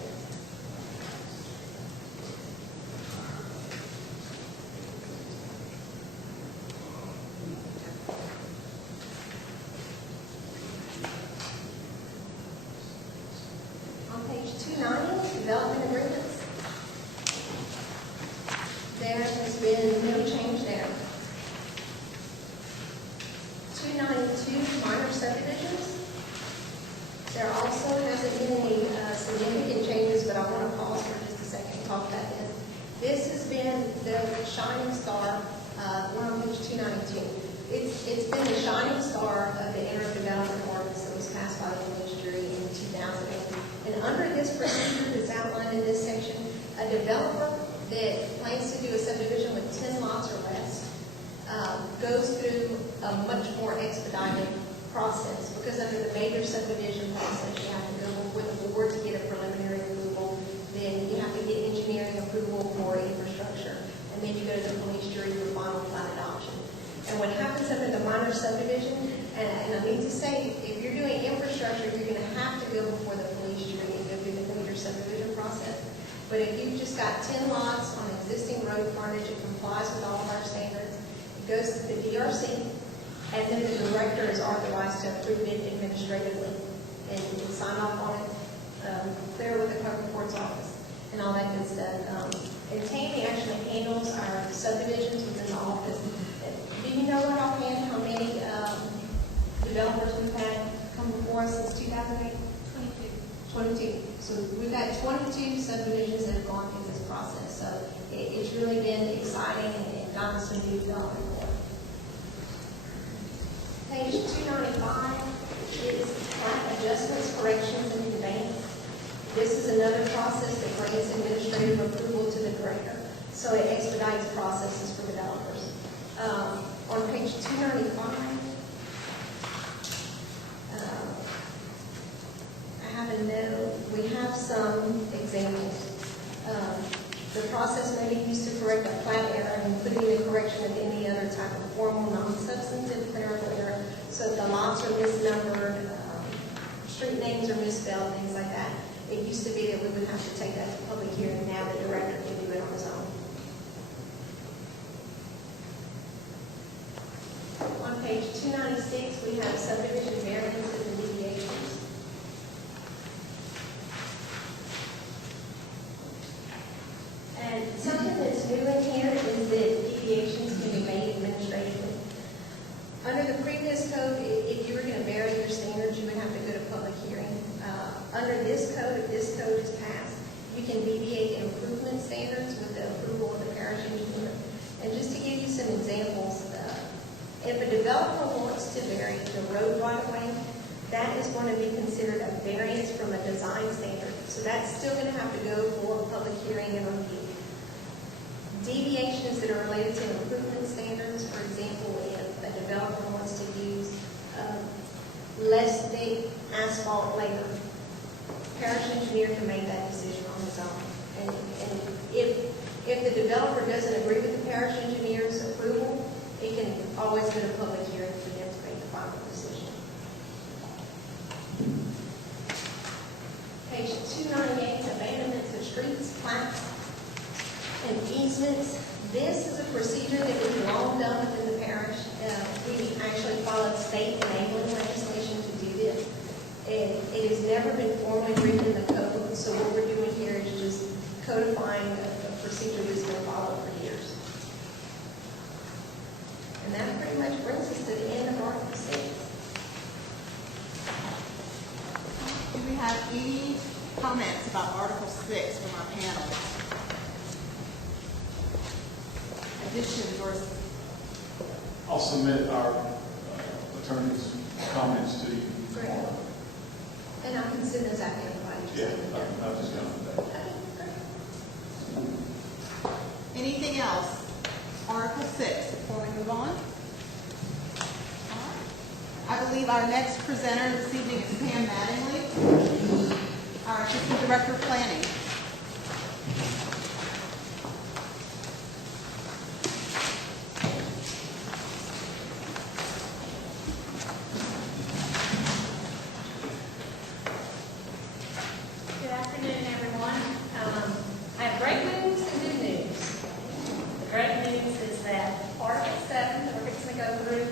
On page 290, development agreements. There has been no change there. 292, minor subdivisions. There also hasn't been any significant this procedure that's outlined in this section, a developer that plans to do a subdivision with 10 lots or less goes through a much more expedited process, because under the major subdivision process, you have to go before the board to get a preliminary approval, then you have to get engineering approval for infrastructure, and then you go to the police jury for final plat adoption. And what happens under the minor subdivision, and I need to say, if you're doing infrastructure, you're going to have to go before the police jury and go through the major subdivision process. But if you've just got 10 lots on existing road frontage, it complies with all of our standards, it goes to the DRC, and then the director is authorized to approve it administratively and sign off on it, clear with the clerk of court's office, and all that good stuff. And Tammy actually handles our subdivisions within the office. Do you know right offhand how many developers we've had come before us since 2008? 22. So we've got 22 subdivisions that have gone through this process. So it's really been exciting and gotten some new development for it. Page 295 is plat adjustments, corrections, and conveyance. This is another process that grants administrative approval to the director. So it expedites processes for developers. On page 295, I have a note. We have some examples. The process may be used to correct a plat error, including the correction of any other type of formal, non-substantive clerical error. So if the lots are misnumbered, street names are misspelled, things like that. It used to be that we would have to take that to public hearing. Now the director can do it on his own. On page 296, we have subdivision variances and deviations. And something that's new in here is that deviations can be made administratively. Under the previous code, if you were going to vary your standards, you would have to go to public hearing. Under this code, if this code is passed, you can deviate improvement standards with the approval of the parish engineer. And just to give you some examples, if a developer wants to vary the road right-of-way, that is going to be considered a variance from a design standard. So that's still going to have to go for public hearing and review. Deviations that are related to improvement standards, for example, if a developer wants to use less thick asphalt layer, parish engineer can make that decision on his own. And if the developer doesn't agree with the parish engineer's approval, it can always go to public hearing for them to make the final decision. Page 298, abandonments of streets, plats, and easements. This is a procedure that is long done within the parish. We actually followed state enabling legislation to do this. And it has never been formally written in the code, so what we're doing here is just codifying a procedure that's been followed for years. And that pretty much brings us to the end of Article 6. Do we have any comments about Article 6 from our panel? Additions or? I'll submit our attorney's comments to you. Great. And I can send those out to everybody. Yeah, I was just going to that. Okay, great. Anything else? Article 6, before we move on. All right. I believe our next presenter this evening is Pam Mattingly, our Assistant Director of Planning. Good afternoon, everyone. I have great news and good news. The great news is that Article 7 that we're fixing to go through,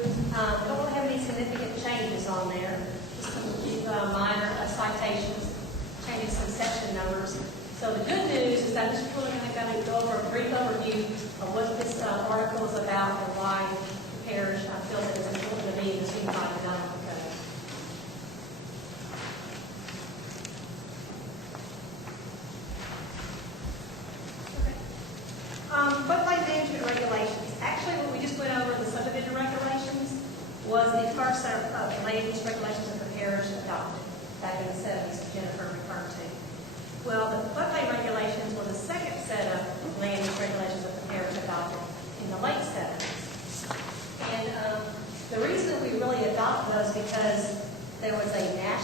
don't really have any significant changes on there. Just some few minor citations, changing some section numbers. So the good news is that I'm just really going to go over a brief overview of what this article is about and why the parish feels it is important to be in this unified development code. Floodplain management regulations. Actually, what we just went over in the subdivision regulations was the first set of land use regulations that the parish adopted back in the 70s, that Jennifer referred to.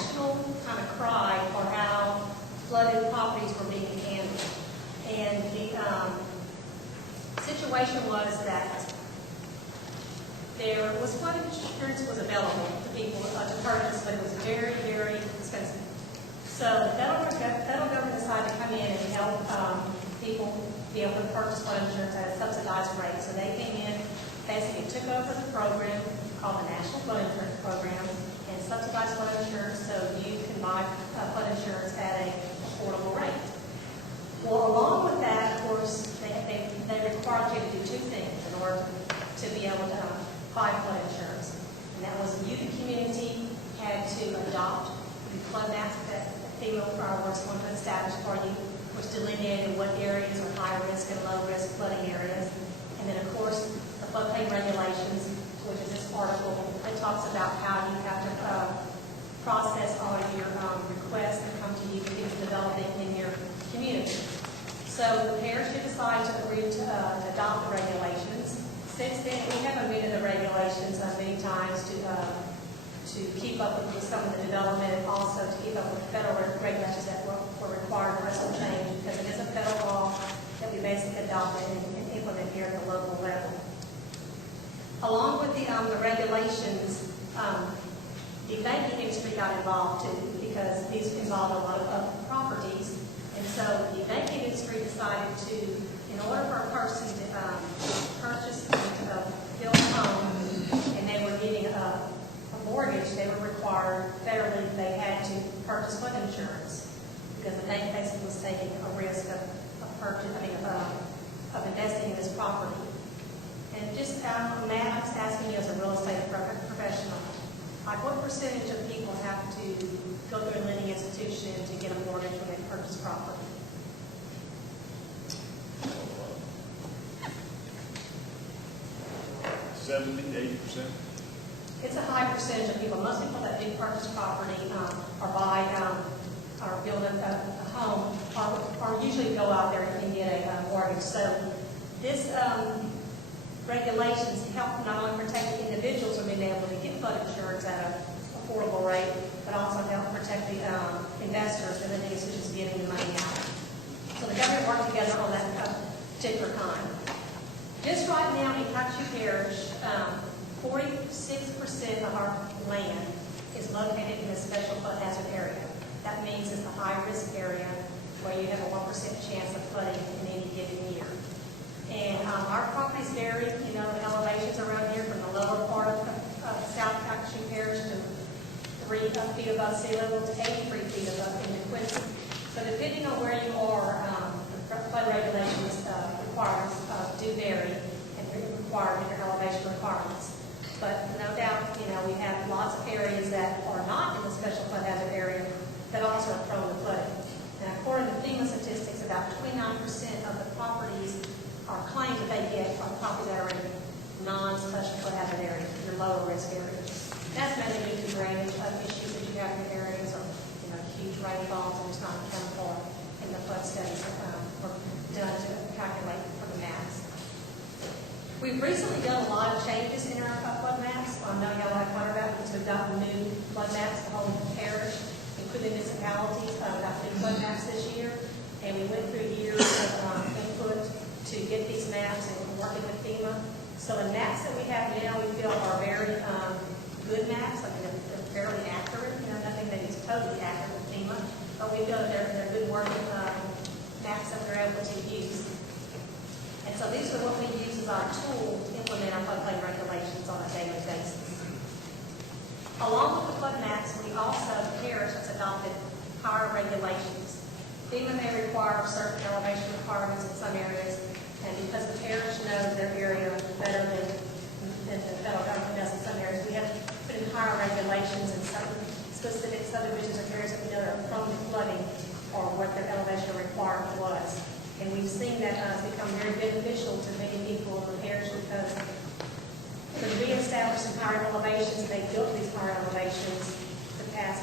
national kind of cry for how flooded properties were being handled. And the situation was that there was flood insurance was available to people to purchase, but it was very, very expensive. So the federal government decided to come in and help people be able to purchase flood insurance at a subsidized rate. So they came in, basically took over the program called the National Flood Insurance Program and subsidized flood insurance so you can buy flood insurance at an affordable rate. Well, along with that, of course, they required you to do two things in order to be able to buy flood insurance. And that was you, the community, had to adopt the flood maps that FEMA was going to establish for you, which delineated what areas are high risk and low risk flooding areas. And then, of course, the floodplain regulations, which is this article, it talks about how you have to process all of your requests that come to you to get developing in your community. So the parish decided to agree to adopt the regulations. Since then, we have amended the regulations many times to keep up with some of the development and also to keep up with federal regulations that were required for us to change because it is a federal law that we basically adopted and implement here at the local level. Along with the regulations, the banking industry got involved too because these involved a lot of properties. And so the banking industry decided to, in order for a person to purchase and build a home, and they were getting a mortgage, they were required federally, they had to purchase flood insurance because the bank basically was taking a risk of investing in this property. And just Matt, I'm just asking you as a real estate professional, like what percentage of people have to go through a lending institution to get a mortgage when they purchase property? %70–80%. It's a high percentage of people. Most people that do purchase property or buy or build a home or usually go out there and get a mortgage. So this regulations help not only protect the individuals from being able to get flood insurance at an affordable rate, but also help protect the investors and the institutions getting the money out. So the government worked together on that particular time. Just right now in Coxsackie Parish, 46% of our land is located in a special flood hazard area. That means it's the high-risk area where you have a 1% chance of flooding in any given year. And our properties vary, the elevations around here from the lower part of South Coxsackie Parish to 3 feet above sea level to 83 feet above in DeQuincy. So depending on where you are, the flood regulations requirements do vary and require different elevation requirements. But no doubt, we have lots of areas that are not in the special flood hazard area that also are prone to flooding. And according to FEMA statistics, about 29% of the properties or claims that they get are properties that are in non-special flood hazard areas, your lower risk areas. That's mainly due to drainage issues that you have in your areas or huge rainfalls and it's not accounted for in the flood studies that were done to calculate for the maps. We've recently done a lot of changes in our flood maps. I know y'all have heard about because we've gotten new flood maps, the whole parish, including municipalities, got new flood maps this year. And we went through years of input to get these maps and working with FEMA. So the maps that we have now, we feel are very good maps. Like they're fairly accurate. Nothing that is totally accurate with FEMA, but we feel that they're good working maps that we're able to use. And so these are what we use as our tool to implement our floodplain regulations on a daily basis. Along with the flood maps, we also, the parish has adopted higher regulations. FEMA may require certain elevation requirements in some areas, and because the parish knows their area better than the federal government does in some areas, we have to put in higher regulations in certain specific subdivisions or areas that we know are prone to flooding or what their elevation requirement was. And we've seen that it's become very beneficial to many people in the parish because when we established some higher elevations, they built these higher elevations to pass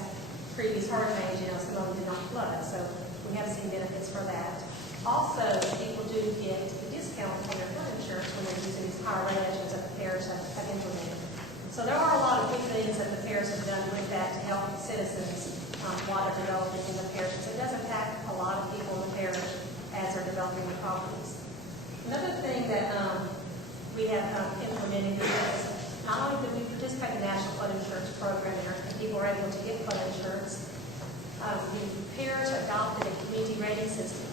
previous hurricanes, some of them did not flood. So we have seen benefits for that. Also, people do get a discount on their flood insurance when they're using these higher regulations that the parish have implemented. So there are a lot of good things that the parish has done with that to help citizens system,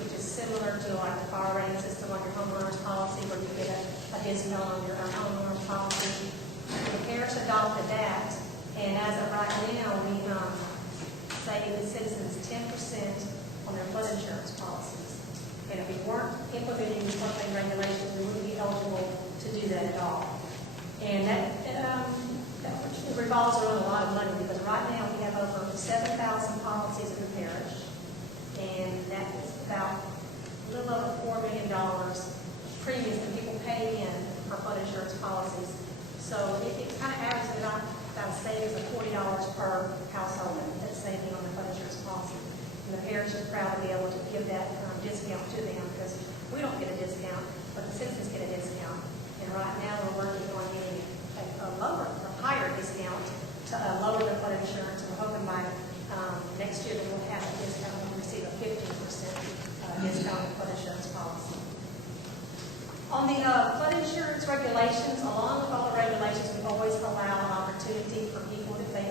which is similar to like the fire rating system on your homeowner's policy, where you get a discount on your homeowner's policy. The parish adopted that, and as of right now, we save the citizens 10% on their flood insurance policies. And if we weren't implementing the floodplain regulations, we wouldn't be eligible to do that at all. And that revolves around a lot of money, because right now we have over 7,000 policies in the parish, and that is about a little over $4 million premiums that people pay in for flood insurance policies. So it kind of averages about a savings of $40 per household that's saving on the flood insurance policy. And the parish is proud to be able to give that discount to them, because we don't get a discount, but the citizens get a discount. And right now we're working on getting a lower, a higher discount to lower the flood insurance. We're hoping by next year that we'll have a discount, we'll receive a 15% discount on flood insurance policy. On the flood insurance regulations, along with all the regulations, we always allow an opportunity for people, if they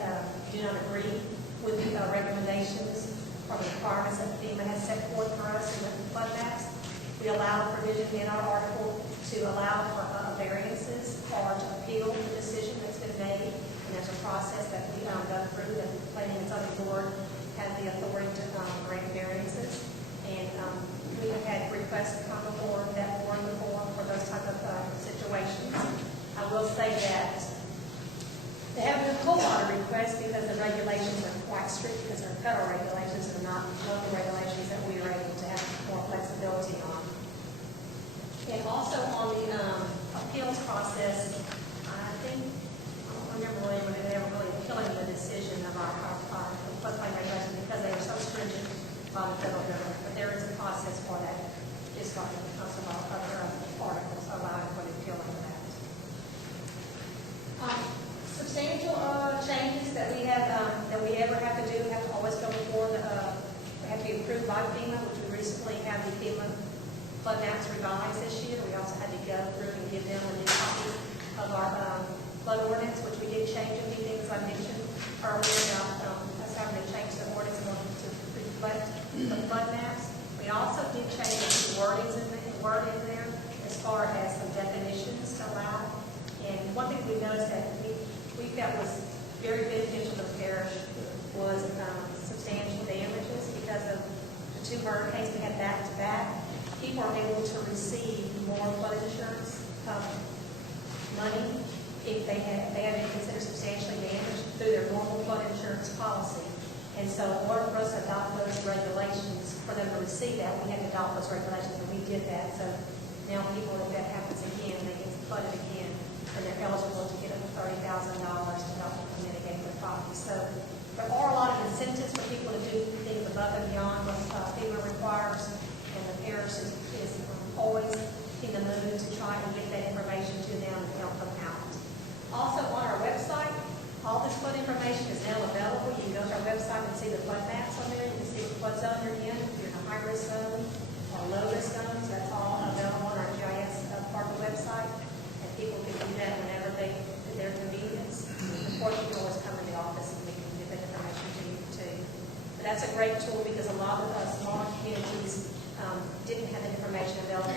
do not agree with the recommendations or the requirements that FEMA has set forth for us in the flood maps. We allow a provision in our article to allow for variances or to appeal the decision that's been made. And there's a process that we go through. The Planning and Zoning Board has the authority to grant variances. And we have had requests come before that board before for those type of situations. I will say that they haven't been a whole lot of requests because the regulations are quite strict, because they're federal regulations and not local regulations that we are able to have more flexibility on. And also on the appeals process, I think, I don't remember really when they were really appealing the decision of our floodplain regulations, because they are so stringent by the federal government. But there is a process for that, just like some of our other articles allowing for the appeal of that. Substantial changes that we have, that we ever have to do, have to always go before the, have to be approved by FEMA, which we recently had the FEMA flood maps revised this year. We also had to go through and give them a new copy of our flood ordinance, which we did change a few things I mentioned earlier about us having to change the ordinance in order to reflect the flood maps. We also did change the word in there as far as some definitions to allow. And one thing we noticed that we felt was very beneficial to the parish was substantial damages, because of the two hurricanes we had back to back. People are able to receive more flood insurance money if they have been considered substantially damaged through their normal flood insurance policy. And so in order for us to adopt those regulations, for them to receive that, we had to adopt those regulations, and we did that. So now people, if that happens again, they get flooded again, and they're eligible to get up to $30,000 to help them mitigate their property. So there are a lot of incentives for people to do things above and beyond what FEMA requires, and the parish is always in the mood to try and get that information to them and help them out. Also on our website, all this flood information is now available. You can go to our website and see the flood maps on there. You can see what zone you're in, if you're in a high-risk zone or low-risk zones. That's all available on our GIS part of the website. And people can do that whenever they, at their convenience. Of course, you can always come in the office and we can get that information to you too. But that's a great tool, because a lot of smaller communities didn't have that information available.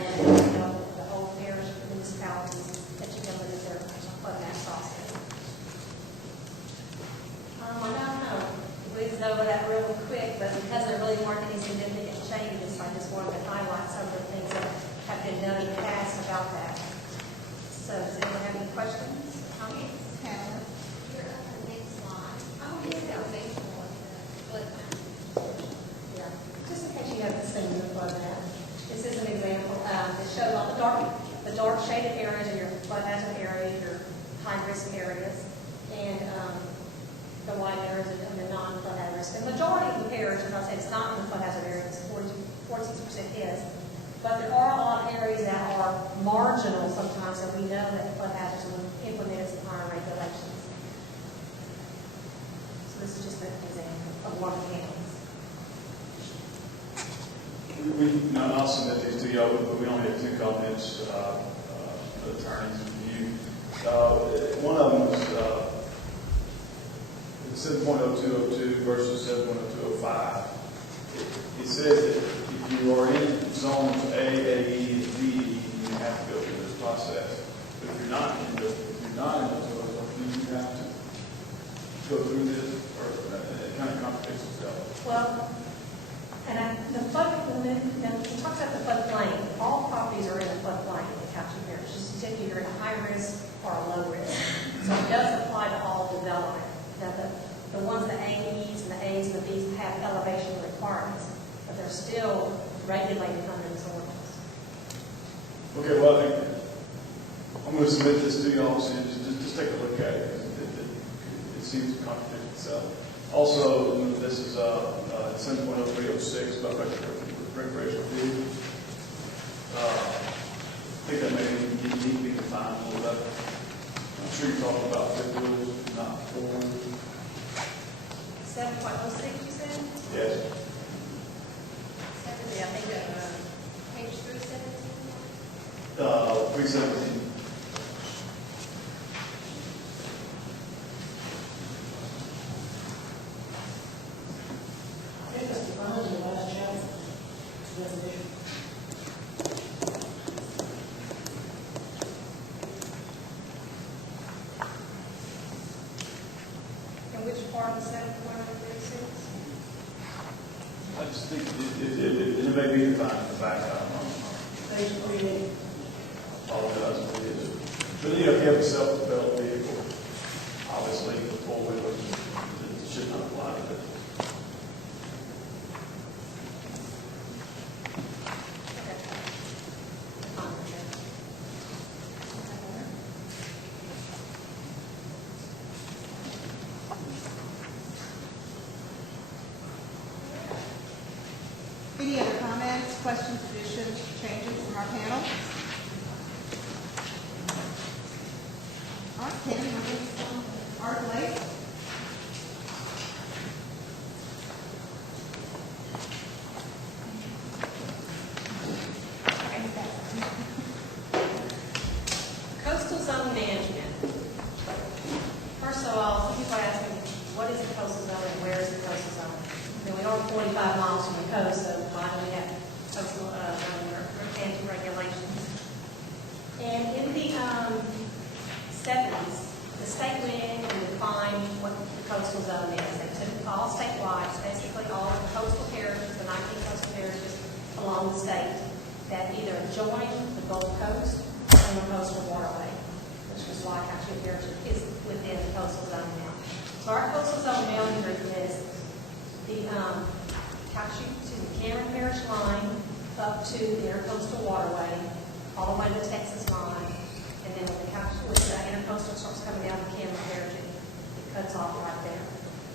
The whole parish municipalities that you know that their flood map process. I don't know. We just over that really quick, but because there really weren't any significant changes, I just wanted to highlight some of the things that have been done in the past about that. So, does anyone have any questions? Pamela, you're up on the next slide. Oh, yes, that was excellent. Flood map. Yeah. Just in case you haven't seen the flood map, this is an example. It shows all the dark shaded areas are your flood hazard areas, your high-risk areas, and the white areas are the non-flood hazard risk. The majority of the areas, as I say, it's not in the flood hazard areas, 46% is. But there are a lot of areas that are marginal sometimes, that we know that flood hazards will implement some higher regulations. So this is just an example of one of the examples. I'll submit these to y'all, but we only have two comments, the attorney's review. One of them is 7.0202 versus 7.0205. it says that if you are in zones A, AE, and DE, you have to go through this process. But if you're not in those zones, you have to go through this, or it kind of contradicts itself. Well, the flood, when it talks about the floodplain, all properties are in a floodplain in the Council Parish. Just if you're in a high risk or a low risk. So it does apply to all development. Now, the ones, the AEs and the A's and the B's have elevation requirements, but they're still regulated under this ordinance. Okay, well, I think I'm going to submit this to you all, so just take a look at it. It seems to contradict itself. Also, this is 7.0306 about recreational vehicles. I think that may need to be defined a little better. I'm sure you're talking about fifth wheels, not four wheels. 7.06, you said? Yes. 70, I think, page 317. 317. I think that's defined in the last chapter. Definition. And which part of 7.06? I just think it may be defined in the back. I don't know. Page 380. Apologize if it is. But if you have a self-propelled vehicle, obviously, the four-wheelers, it should not apply to it. Any other comments, questions, additions, changes from our panel? All right, Kenny, Article 8. Coastal zone management. First of all, some people are asking, what is the coastal zone and where is the coastal zone? We are 45 miles from the coast, so why do we have coastal zone regulations? And in the 70s, the state went in and defined what the coastal zone is. They took all statewide, basically all of the coastal parishes, the 19 coastal parishes along the state that either join the Gulf Coast or the coastal waterway, which is why Country Parish is within the coastal zone now. So our coastal zone boundary is the Cameron Parish line up to the intercoastal waterway, all the way to the Texas line, and then with the intercoastal starts coming down to Cameron Parish, it cuts off right there.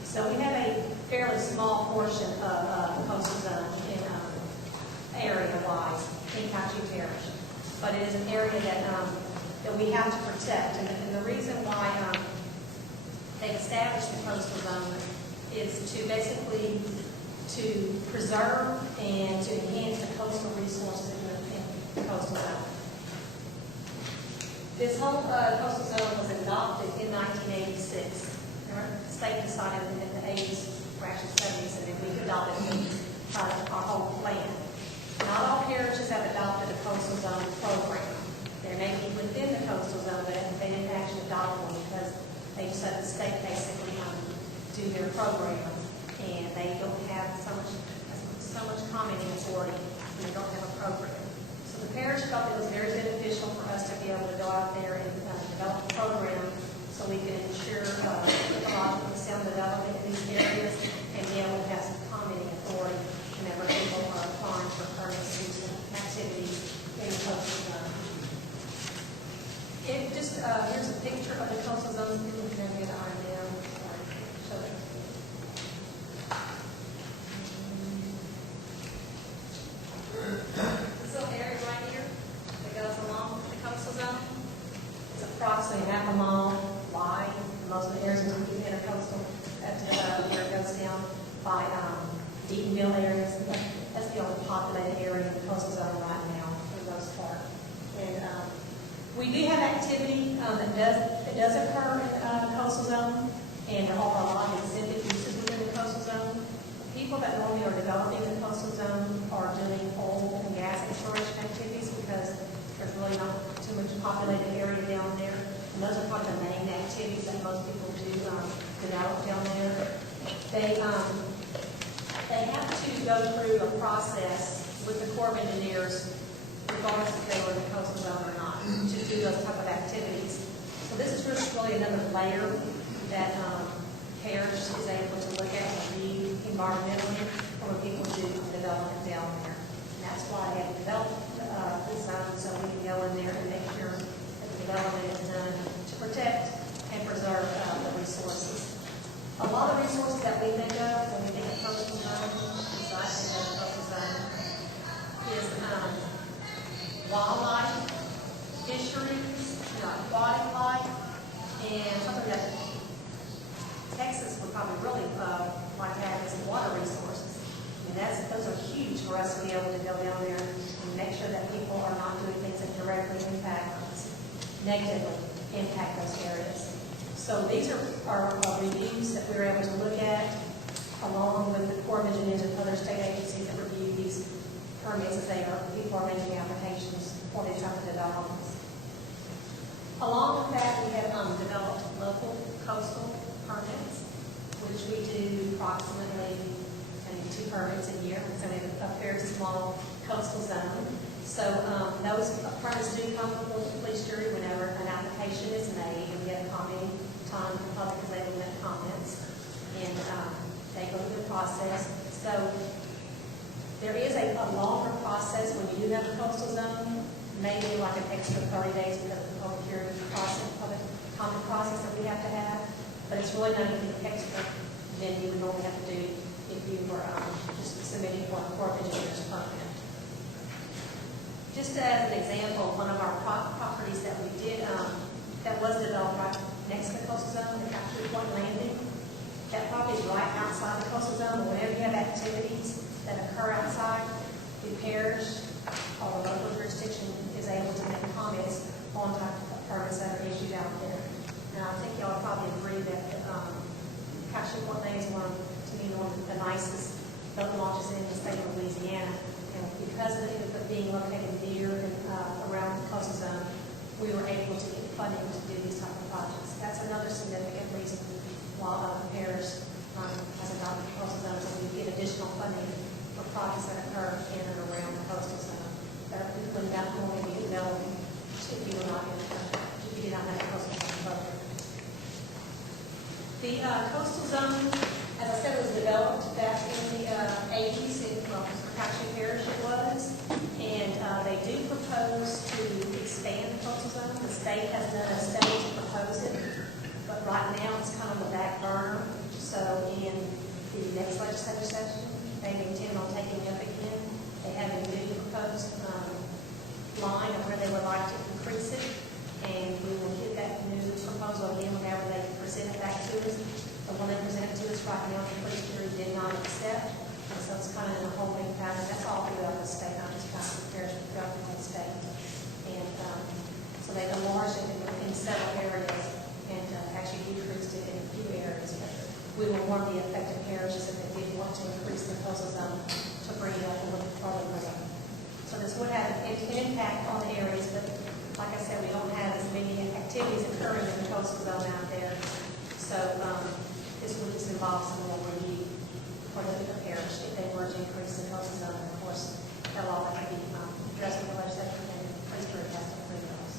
So we have a fairly small portion of the coastal zone in area-wise in Country Parish, but it is an area that we have to protect, and the reason why they established the coastal zone is to basically to preserve and to enhance the coastal resources in the coastal zone. This whole coastal zone was adopted in 1986. The state decided in the 80s, or actually 70s, and we adopted our whole plan. Not all parishes have adopted a coastal zone program. They're making within the coastal zone, but they didn't actually adopt one because they just let the state basically do their program, and they don't have so much commenting authority, and they don't have a program. So the parish felt it was very beneficial for us to be able to go out there and develop a program so we can ensure ecological sound development in these areas and be able to have some commenting authority whenever people are applying for permits and activities in the coastal zone. Here's a picture of the coastal zone. You can get on now. Show it. This little area right here that goes along the coastal zone, it's approximately half a mile wide. Most of the areas in the intercoastal, where it goes down by Deatonville areas. That's the only populated area in the coastal zone right now, for the most part. And we do have activity that does occur in the coastal zone, and there are a lot of exhibit uses within the coastal zone. people that normally are developing the coastal zone are doing oil and gas exploration activities because there's really not too much populated area down there. And those are probably the main activities that most people do develop down there. They have to go through a process with the Corps of Engineers, regardless if they were in the coastal zone or not, to do those type of activities. So this is just really another layer that CARES is able to look at and view environmentally for when people do development down there. And that's why they have developed this zone, so we can go in there and make sure that the development is done to protect and preserve the resources. A lot of resources that we think of when we think of coastal zone, so I think of coastal zone, is wildlife, fisheries, aquatic life, and something that Texas would probably really like to have is water resources. I mean, those are huge for us to be able to go down there and make sure that people are not doing things that directly negatively impact those areas. So these are reviews that we're able to look at along with the Corps of Engineers and other state agencies that review these permits as people are making applications for these type of developments. Along with that, we have developed local coastal permits, which we do approximately 2 permits a year. So we have a very small coastal zone. So those permits do come before the police jury whenever an application is made, and we have commenting time for the public is able to make comments, and they go through the process. So there is a longer process when you do have a coastal zone, maybe like an extra 30 days because of the public hearing process, public comment process that we have to have. But it's really not anything extra than you would normally have to do if you were just submitting for a Corps of Engineers permit. Just as an example, one of our properties that we did, that was developed right next to the coastal zone, the Capture Point Landing, that property is right outside the coastal zone. Whenever you have activities that occur outside, the parish or the local jurisdiction is able to make comments on type of permits that are issued out there. And I think y'all probably agree that Capture Point Landing is one of the nicest boat launches in the state of Louisiana. And because of it being located near and around the coastal zone, we were able to get funding to do these type of projects. That's another significant reason why the parish has adopted the coastal zone, so we get additional funding for projects that occur in and around the coastal zone that would not normally be developed if you were not in the country, if you did not have a coastal zone program. The coastal zone, as I said, was developed back in the 80s, Capture Parish it was, and they do propose to expand the coastal zone. The state has done a study to propose it, but right now it's kind of a back burner. So in the next legislative session, they intend on taking it up again. They have a new proposed line of where they would like to increase it, and we will get that new proposal again whenever they present it back to us. The one they presented to us right now, the police jury did not accept, and so it's kind of in a holding pattern. That's all throughout the state, not just kind of the parish, but throughout the whole state. And so they've enlarged it in several areas and actually decreased it in a few areas. But we will warn the affected parishes if they did want to increase the coastal zone to bring it up a little further with them. So this would have an impact on the areas, but like I said, we don't have as many activities occurring in the coastal zone out there. So this would just involve some more review for the parish if they were to increase the coastal zone. Of course, that'll all have to be addressed with the legislature and the police jury has to approve those.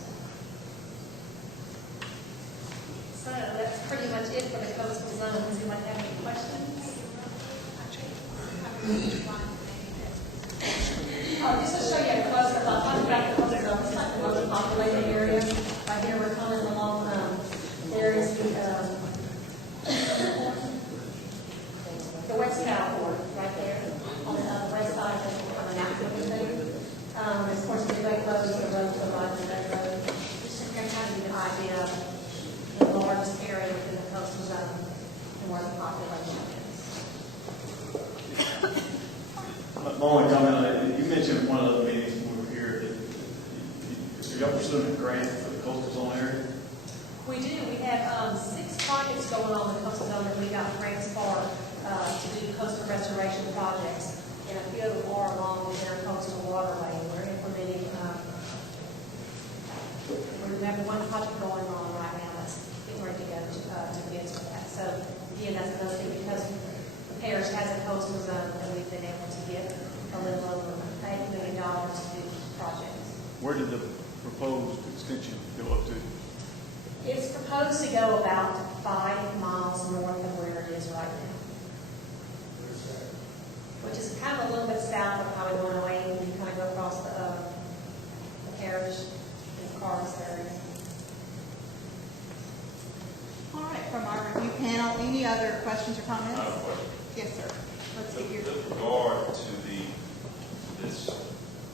So that's pretty much it for the coastal zone. Does anyone have any questions? Just to show you a close-up, I'll talk about the coastal zone. It's not the most populated area. Right here, we're coming along. There is the West California, right there, on the west side of the national thing. Of course, the Great Road is the road to the right of the Great Road. Just to kind of give you an idea of the largest area within the coastal zone and where the population is. My only comment, you mentioned one of the meetings when we were here, so y'all pursuing a grant for the coastal zone area? We do. We have 6 projects going on in the coastal zone that we got grants for to do coastal restoration projects, and a few of them are along the intercoastal waterway. We're implementing, we have one project going on right now that's getting ready to go to bids for that. So again, that's another thing, because the parish has a coastal zone, and we've been able to get a little over $8 million to do projects. Where did the proposed extension go up to? It's proposed to go about 5 miles north of where it is right now, which is kind of a little bit south of Highway 108, and you kind of go across the parish in the Carlos area. All right, from our review panel, any other questions or comments? I have a question. Yes, sir. Let's get your. With regard to this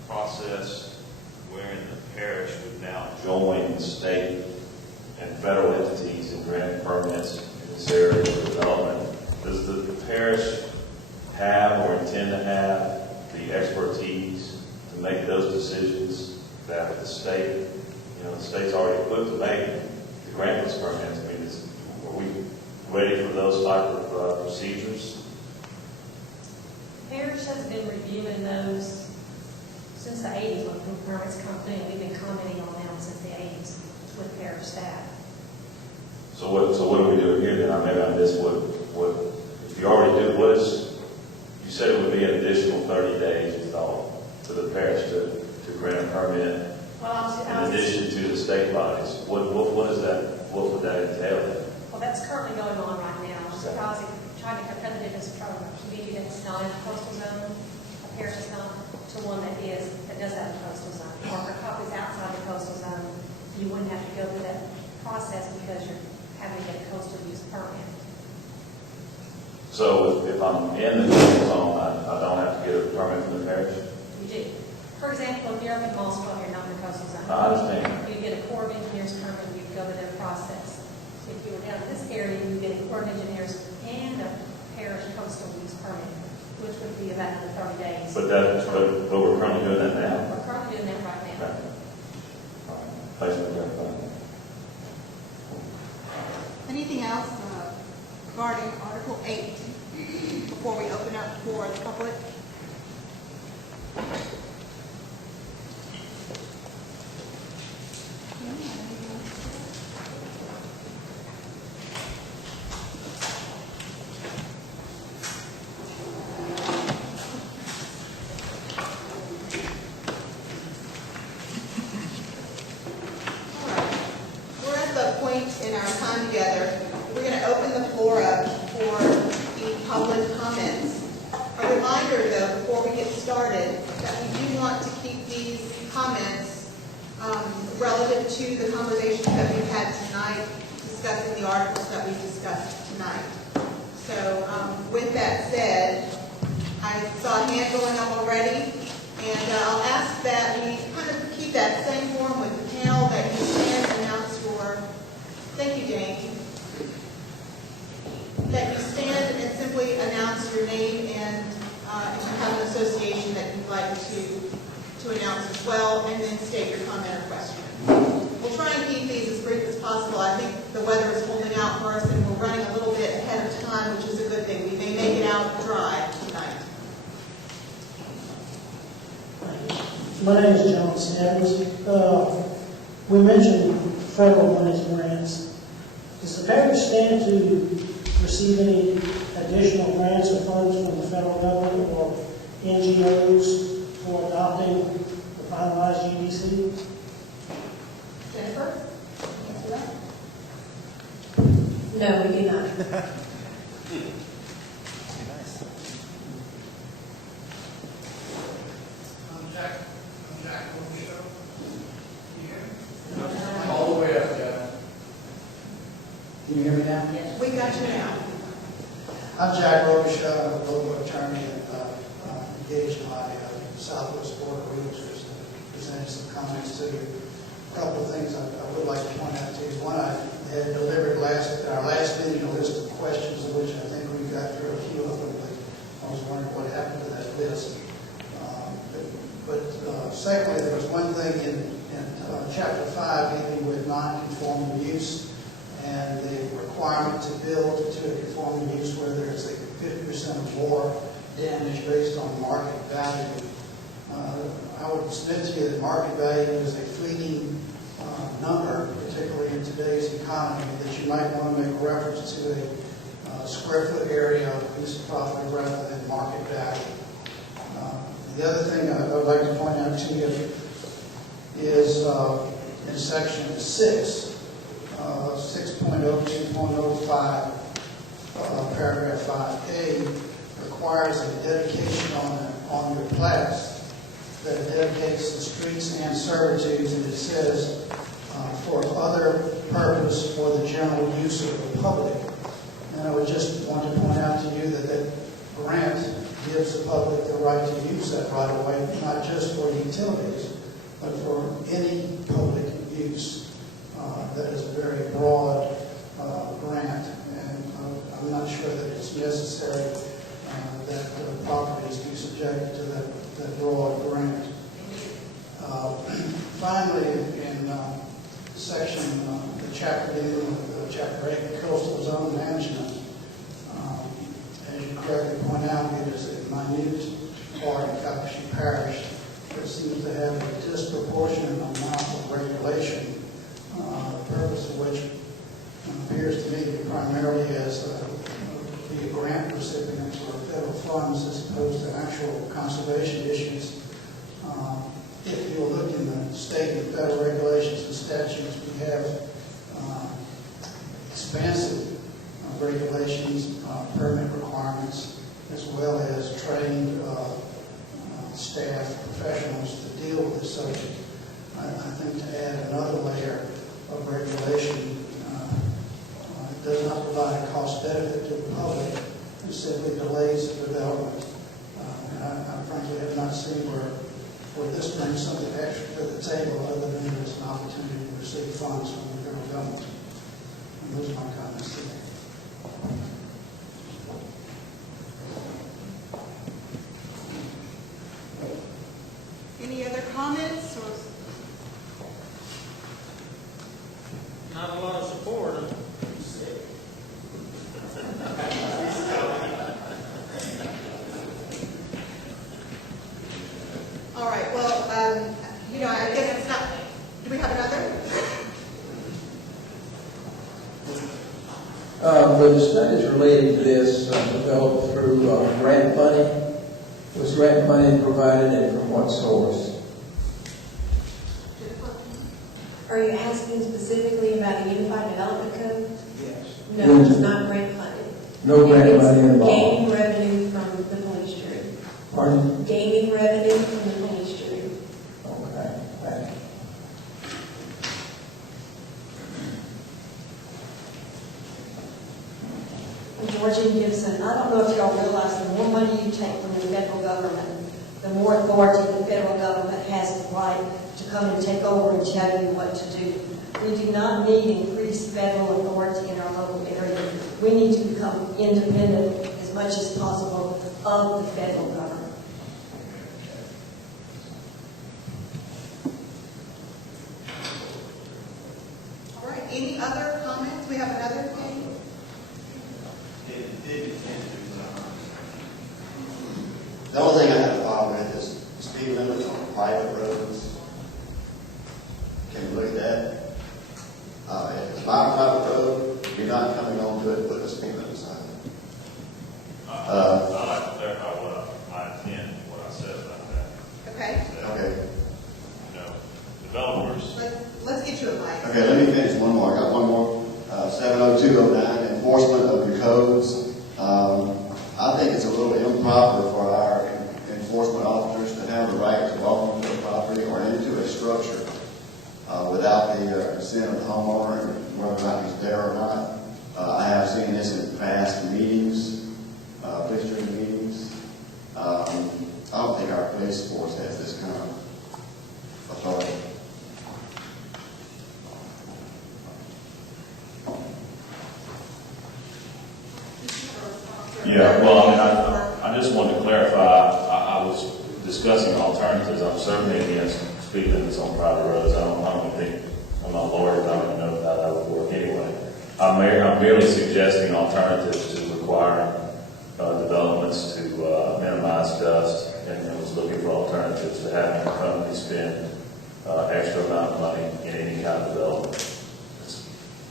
process wherein the parish would now join the state and federal entities in granting permits in this area of development, does the parish have or intend to have the expertise to make those decisions that the state, the state's already equipped to make to grant those permits? I mean, are we ready for those type of procedures? Parish has been reviewing those since the 80s when permits come through, and we've been commenting on them since the 80s with parish staff. So what are we doing here then? Maybe I missed what, if you already do, you said it would be an additional 30 days, you thought, for the parish to grant a permit in addition to the state bodies. What is that? What would that entail? Well, that's currently going on right now. Because trying to compare the difference from a community that's not in the coastal zone, a parish is not, to one that does have a coastal zone. Or for copies outside the coastal zone, you wouldn't have to go through that process because you're having to get a coastal use permit. So if I'm in the coastal zone, I don't have to get a permit from the parish? You do. For example, if you're up in Mossville, you're not in the coastal zone. I understand. You get a Corps of Engineers permit, you go to their process. So if you were down in this area, you get a Corps of Engineers and a parish coastal use permit, which would be about another 30 days. But we're currently doing that now? We're currently doing that right now. Okay. All right. Thanks for clarifying. Anything else regarding Article 8 before we open up for the public? In our time together, we're going to open the floor up for the public comments. A reminder, though, before we get started, that we do want to keep these comments relative to the conversations that we've had tonight, discussing the articles that we've discussed tonight. So with that said, I saw a hand going up already, and I'll ask that we kind of keep that same form with the panel, that you stand and announce your. Thank you, Jane. That you stand and simply announce your name and if you have an association that you'd like to announce as well, and then state your comment or question. We'll try and keep these as brief as possible. I think the weather is holding out for us, and we're running a little bit ahead of time, which is a good thing. We may make it out dry tonight. My name is John Sanders. We mentioned federal money grants. Does the parish stand to receive any additional grants or funds from the federal government or NGOs for adopting the finalized UDC? Jennifer? Answer that? No, we do not. I'm Jack Wilson. All the way up, Jack. Can you hear me now? Yes. We got you now. I'm Jack Robichaud, I'm a local attorney and engaged in my Southwest Border Realtors, presented some comments to you. A couple of things I would like to point out to you. One, I had delivered at our last meeting a list of questions, of which I think we got through a few of them, but I was wondering what happened to that list. Secondly, there was one thing in Chapter 5 dealing with non-conforming use and the requirement to build to a conforming use, whether it's a 50% or more damage based on market value. I would submit to you that market value is a fleeting number, particularly in today's economy, that you might want to make reference to a square foot area of a piece of property rather than market value. The other thing I would like to point out to you is in section 6, 6.02.05, paragraph 5A, requires a dedication on your plats that dedicates the streets and servitudes, and it says, for other purpose for the general use of the public. And I would just want to point out to you that that grant gives the public the right to use that right of way, not just for utilities, but for any public use. That is a very broad grant, and I'm not sure that it's necessary that properties be subjected to that broad grant. Finally, in section, the chapter dealing with chapter 8, coastal zone management, as you correctly point out, it is a minute part in Calcasieu Parish that seems to have a disproportionate amount of regulation, the purpose of which appears to me to be primarily as be a grant recipient for federal funds as opposed to actual conservation issues. If you look in the state and federal regulations and statutes, we have expansive regulations, permit requirements, as well as trained staff, professionals to deal with this subject. I think to add another layer of regulation does not provide a cost benefit to the public. It simply delays the development. And I frankly have not seen where this brings something extra to the table other than there's an opportunity to receive funds from the federal government. And those are my comments today. Any other comments or? Not a lot of support. All right, well, I guess it's not, do we have another? The studies related to this developed through grant money. Was grant money provided and from what source? Are you asking specifically about the Unified Development Code? Yes. No, it's not grant funded. No grant money involved. Gaining revenue from the police jury. Pardon? Gaining revenue from the police jury. Okay, thank you. Georgie Gibson, I don't know if y'all realize the more money you take from the federal government, the more authority the federal government has the right to come and take over and tell you what to do. We do not need increased federal authority in our local area. We need to become independent as much as possible of the federal government. All right, any other comments? We have another thing? The only thing I have a problem with is speed limits on private roads. Can you look at that? If it's my private road, you're not coming onto it, put a speed limit sign. I'd like to clarify what I intend, what I said about that. Okay. Okay. Developers. Let's get you a mic. Okay, let me finish one more. I got one more. 70209, enforcement of your codes. I think it's a little improper for our enforcement officers to have the right to walk onto a property or into a structure without the consent of the homeowner, whether or not he's there or not. I have seen this in past meetings, police meetings. I don't think our police force has this kind of authority. Yeah, well, I just wanted to clarify, I was discussing alternatives. I'm certainly against speed limits on private roads. I don't think, I'm not a lawyer, I don't even know how that would work anyway. I'm merely suggesting alternatives to requiring developments to minimize dust, and was looking for alternatives to having a company spend extra amount of money in any kind of development.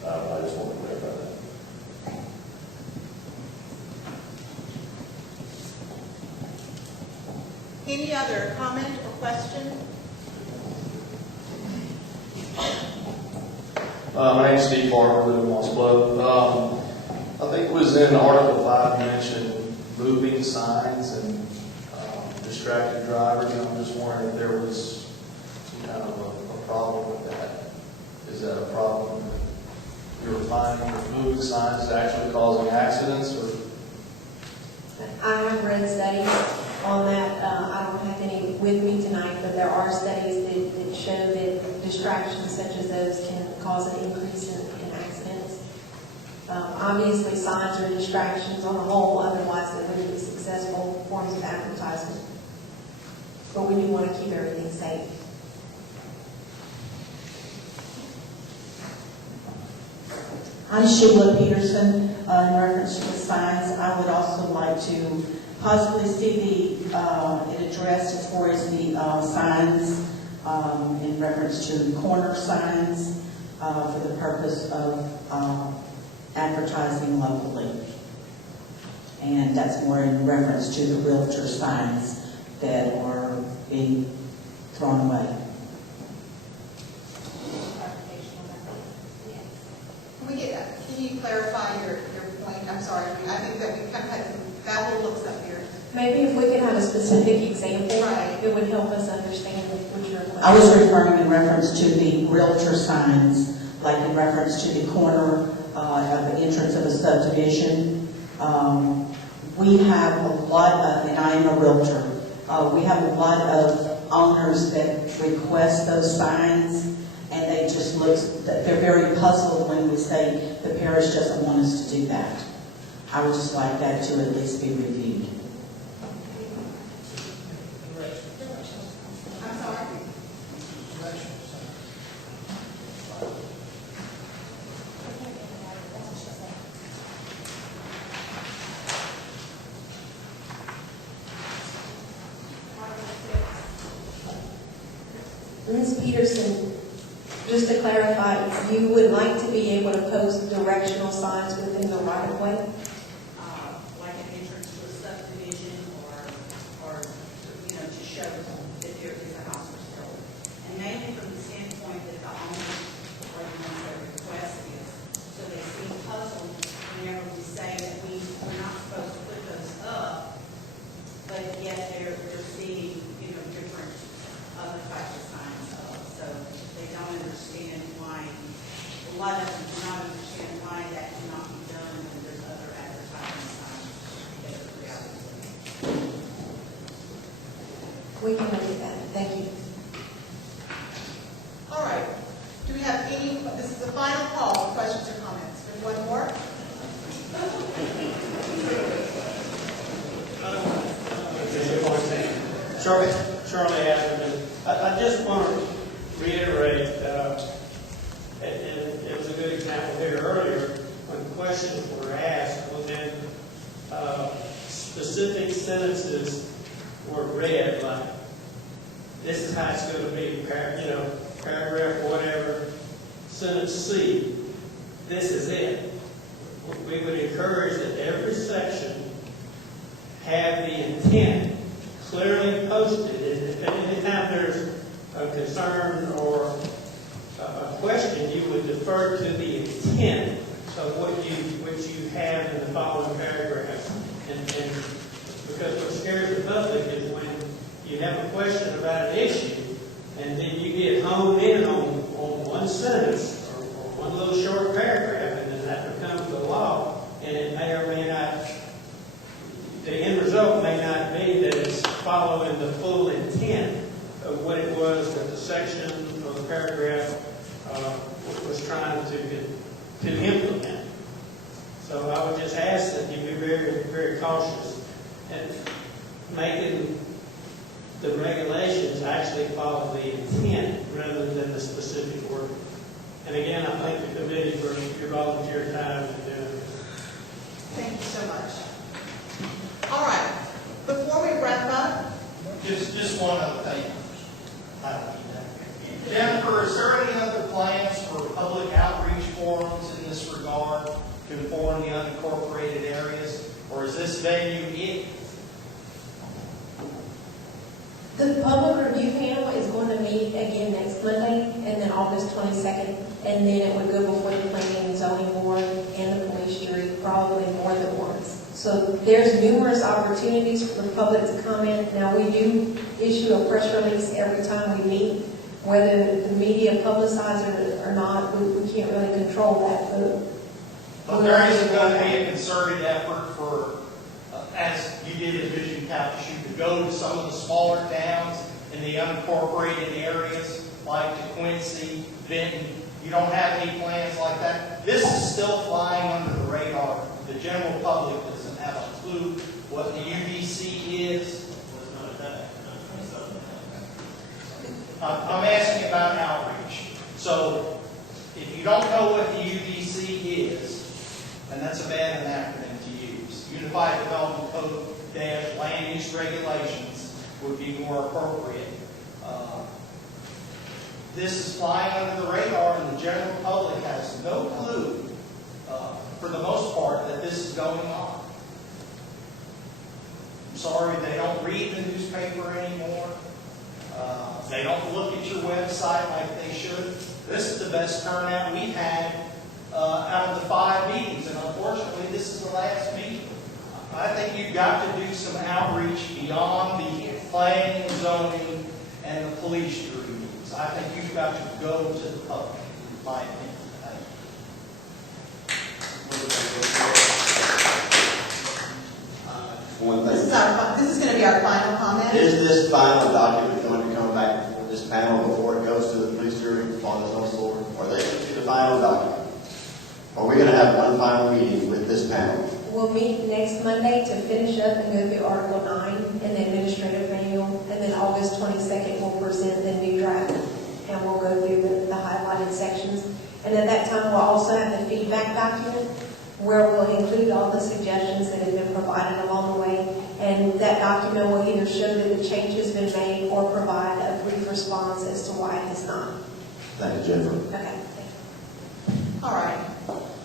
I just want to clarify that. Any other comment or question? My name's Steve Barker, I live in Moss Bluff. I think it was in Article 5 you mentioned moving signs and distracted drivers, and I'm just wondering if there was some kind of a problem with that. Is that a problem that you're finding that moving signs is actually causing accidents, or? I have read studies on that. I don't have any with me tonight, but there are studies that show that distractions such as those can cause an increase in accidents. Obviously, signs are distractions on the whole, otherwise they wouldn't be successful forms of advertisement. But we do want to keep everything safe. I'm Sheila Peterson. In reference to the signs, I would also like to possibly see it addressed as far as the signs in reference to corner signs for the purpose of advertising locally. And that's more in reference to the realtor signs that are being thrown away. Can you clarify your point? I'm sorry, I think that we kind of had some babble looks up here. Maybe if we could have a specific example, Right. it would help us understand what you're I was referring in reference to the realtor signs, like in reference to the corner of the entrance of a subdivision. We have a lot of, and I am a realtor, we have a lot of owners that request those signs, and they just look, they're very puzzled when we say the parish doesn't want us to do that. I would just like that to at least be reviewed. I'm sorry? Ms. Peterson, just to clarify, you would like to be able to post directional signs within the right-of-way? Like an entrance to a subdivision or, to show that there is a house for sale. And mainly from the standpoint that the owner or the ones that request is, so they seem puzzled whenever we say that we're not supposed to put those up, but yet they're seeing, different other types of signs up. So they don't understand why, a lot of them do not understand why that cannot be done when there's other advertising signs that are created. We can look at that. Thank you. All right. Do we have any, this is the final call for questions or comments. There's one more. Charlie Atherton. I just want to reiterate, and it was a good example here earlier, when questions were asked, when specific sentences were read, like, this is how it's going to be, paragraph whatever, sentence C, this is it. We would encourage that every section have the intent clearly posted. If anytime there's a concern or a question, you would defer to the intent of what you have in the following paragraph. And because what scares the public is when you have a question about an issue, and then you get honed in on one sentence or one little short paragraph, and then that becomes the law, and it may or may not, the end result may not be that it's following the full intent of what it was that the section or the paragraph was trying to implement. So I would just ask that you be very, very cautious and making the regulations actually follow the intent rather than the specific word. And again, I thank the committee for your volunteer time and doing it. Thank you so much. Or is this venue it? The public review panel is going to meet again next Monday, and then August 22nd, and then it would go before the planning and zoning board and the police jury, probably more than once. So there's numerous opportunities for the public to comment. Now, we do issue a press release every time we meet. Whether the media publicizes it or not, we can't really control that. But there is going to be a concerted effort for, as you did in Vision Couch, you could go to some of the smaller towns in the unincorporated areas like Quincy, Benton. You don't have any plans like that. This is still flying under the radar. The general public doesn't have a clue what the UDC is. I'm asking about outreach. So if you don't know what the UDC is, and that's a bad acronym to use, Unified Development Code - Land Use Regulations would be more appropriate. This is flying under the radar, and the general public has no clue, for the most part, that this is going on. I'm sorry, they don't read the newspaper anymore. They don't look at your website like they should. This is the best turnout we've had out of the 5 meetings, and unfortunately, this is the last meeting. I think you've got to do some outreach beyond the planning and zoning and the police jury meetings. I think you've got to go to the public, in my opinion. One thing. This is going to be our final comment. Is this final document going to come back before this panel before it goes to the police jury on the zoning board? Are they going to be the final document? Are we going to have one final meeting with this panel? We'll meet next Monday to finish up and go through Article 9 and the administrative manual, and then August 22nd we'll present the new draft, and we'll go through the highlighted sections. And at that time, we'll also have the feedback document, where we'll include all the suggestions that have been provided along the way, and that document will either show that the change has been made or provide a brief response as to why it has not. Thank you, Jennifer. Okay. All right.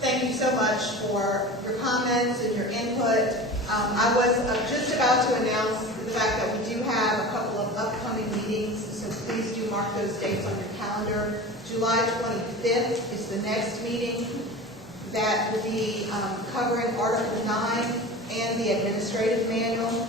Thank you so much for your comments and your input. I was just about to announce the fact that we do have a couple of upcoming meetings, so please do mark those dates on your calendar. July 25th is the next meeting. That will be covering Article 9 and the administrative manual.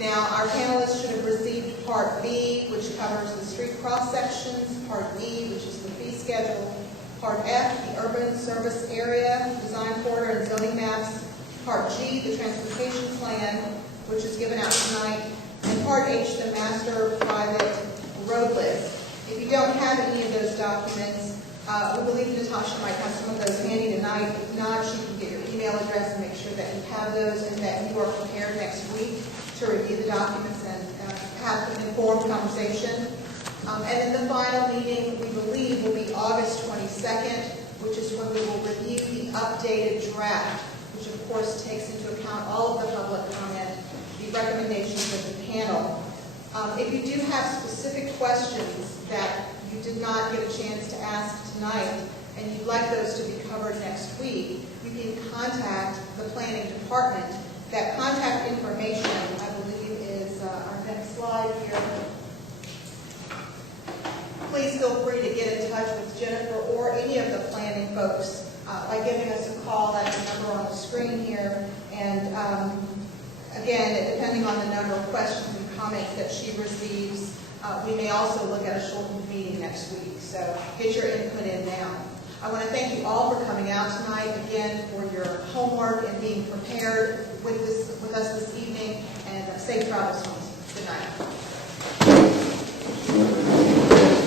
Now, our panelists should have received Part B, which covers the street cross-sections, Part E, which is the fee schedule, Part F, the urban service area, design corridor and zoning maps, Part G, the transportation plan, which is given out tonight, and Part H, the master private road list. If you don't have any of those documents, we believe Natasha might have some of those handy tonight. If not, she can get your email address and make sure that you have those and that you are prepared next week to review the documents and have an informed conversation. And then the final meeting, we believe, will be August 22nd, which is when we will review the updated draft, which of course takes into account all of the public comment, the recommendations of the panel. If you do have specific questions that you did not get a chance to ask tonight, and you'd like those to be covered next week, you can contact the planning department. That contact information, I believe, is our next slide here. Please feel free to get in touch with Jennifer or any of the planning folks by giving us a call at the number on the screen here. And again, depending on the number of questions and comments that she receives, we may also look at a shortened meeting next week. So get your input in now. I want to thank you all for coming out tonight, again, for your homework and being prepared with us this evening, and safe travels home. Good night.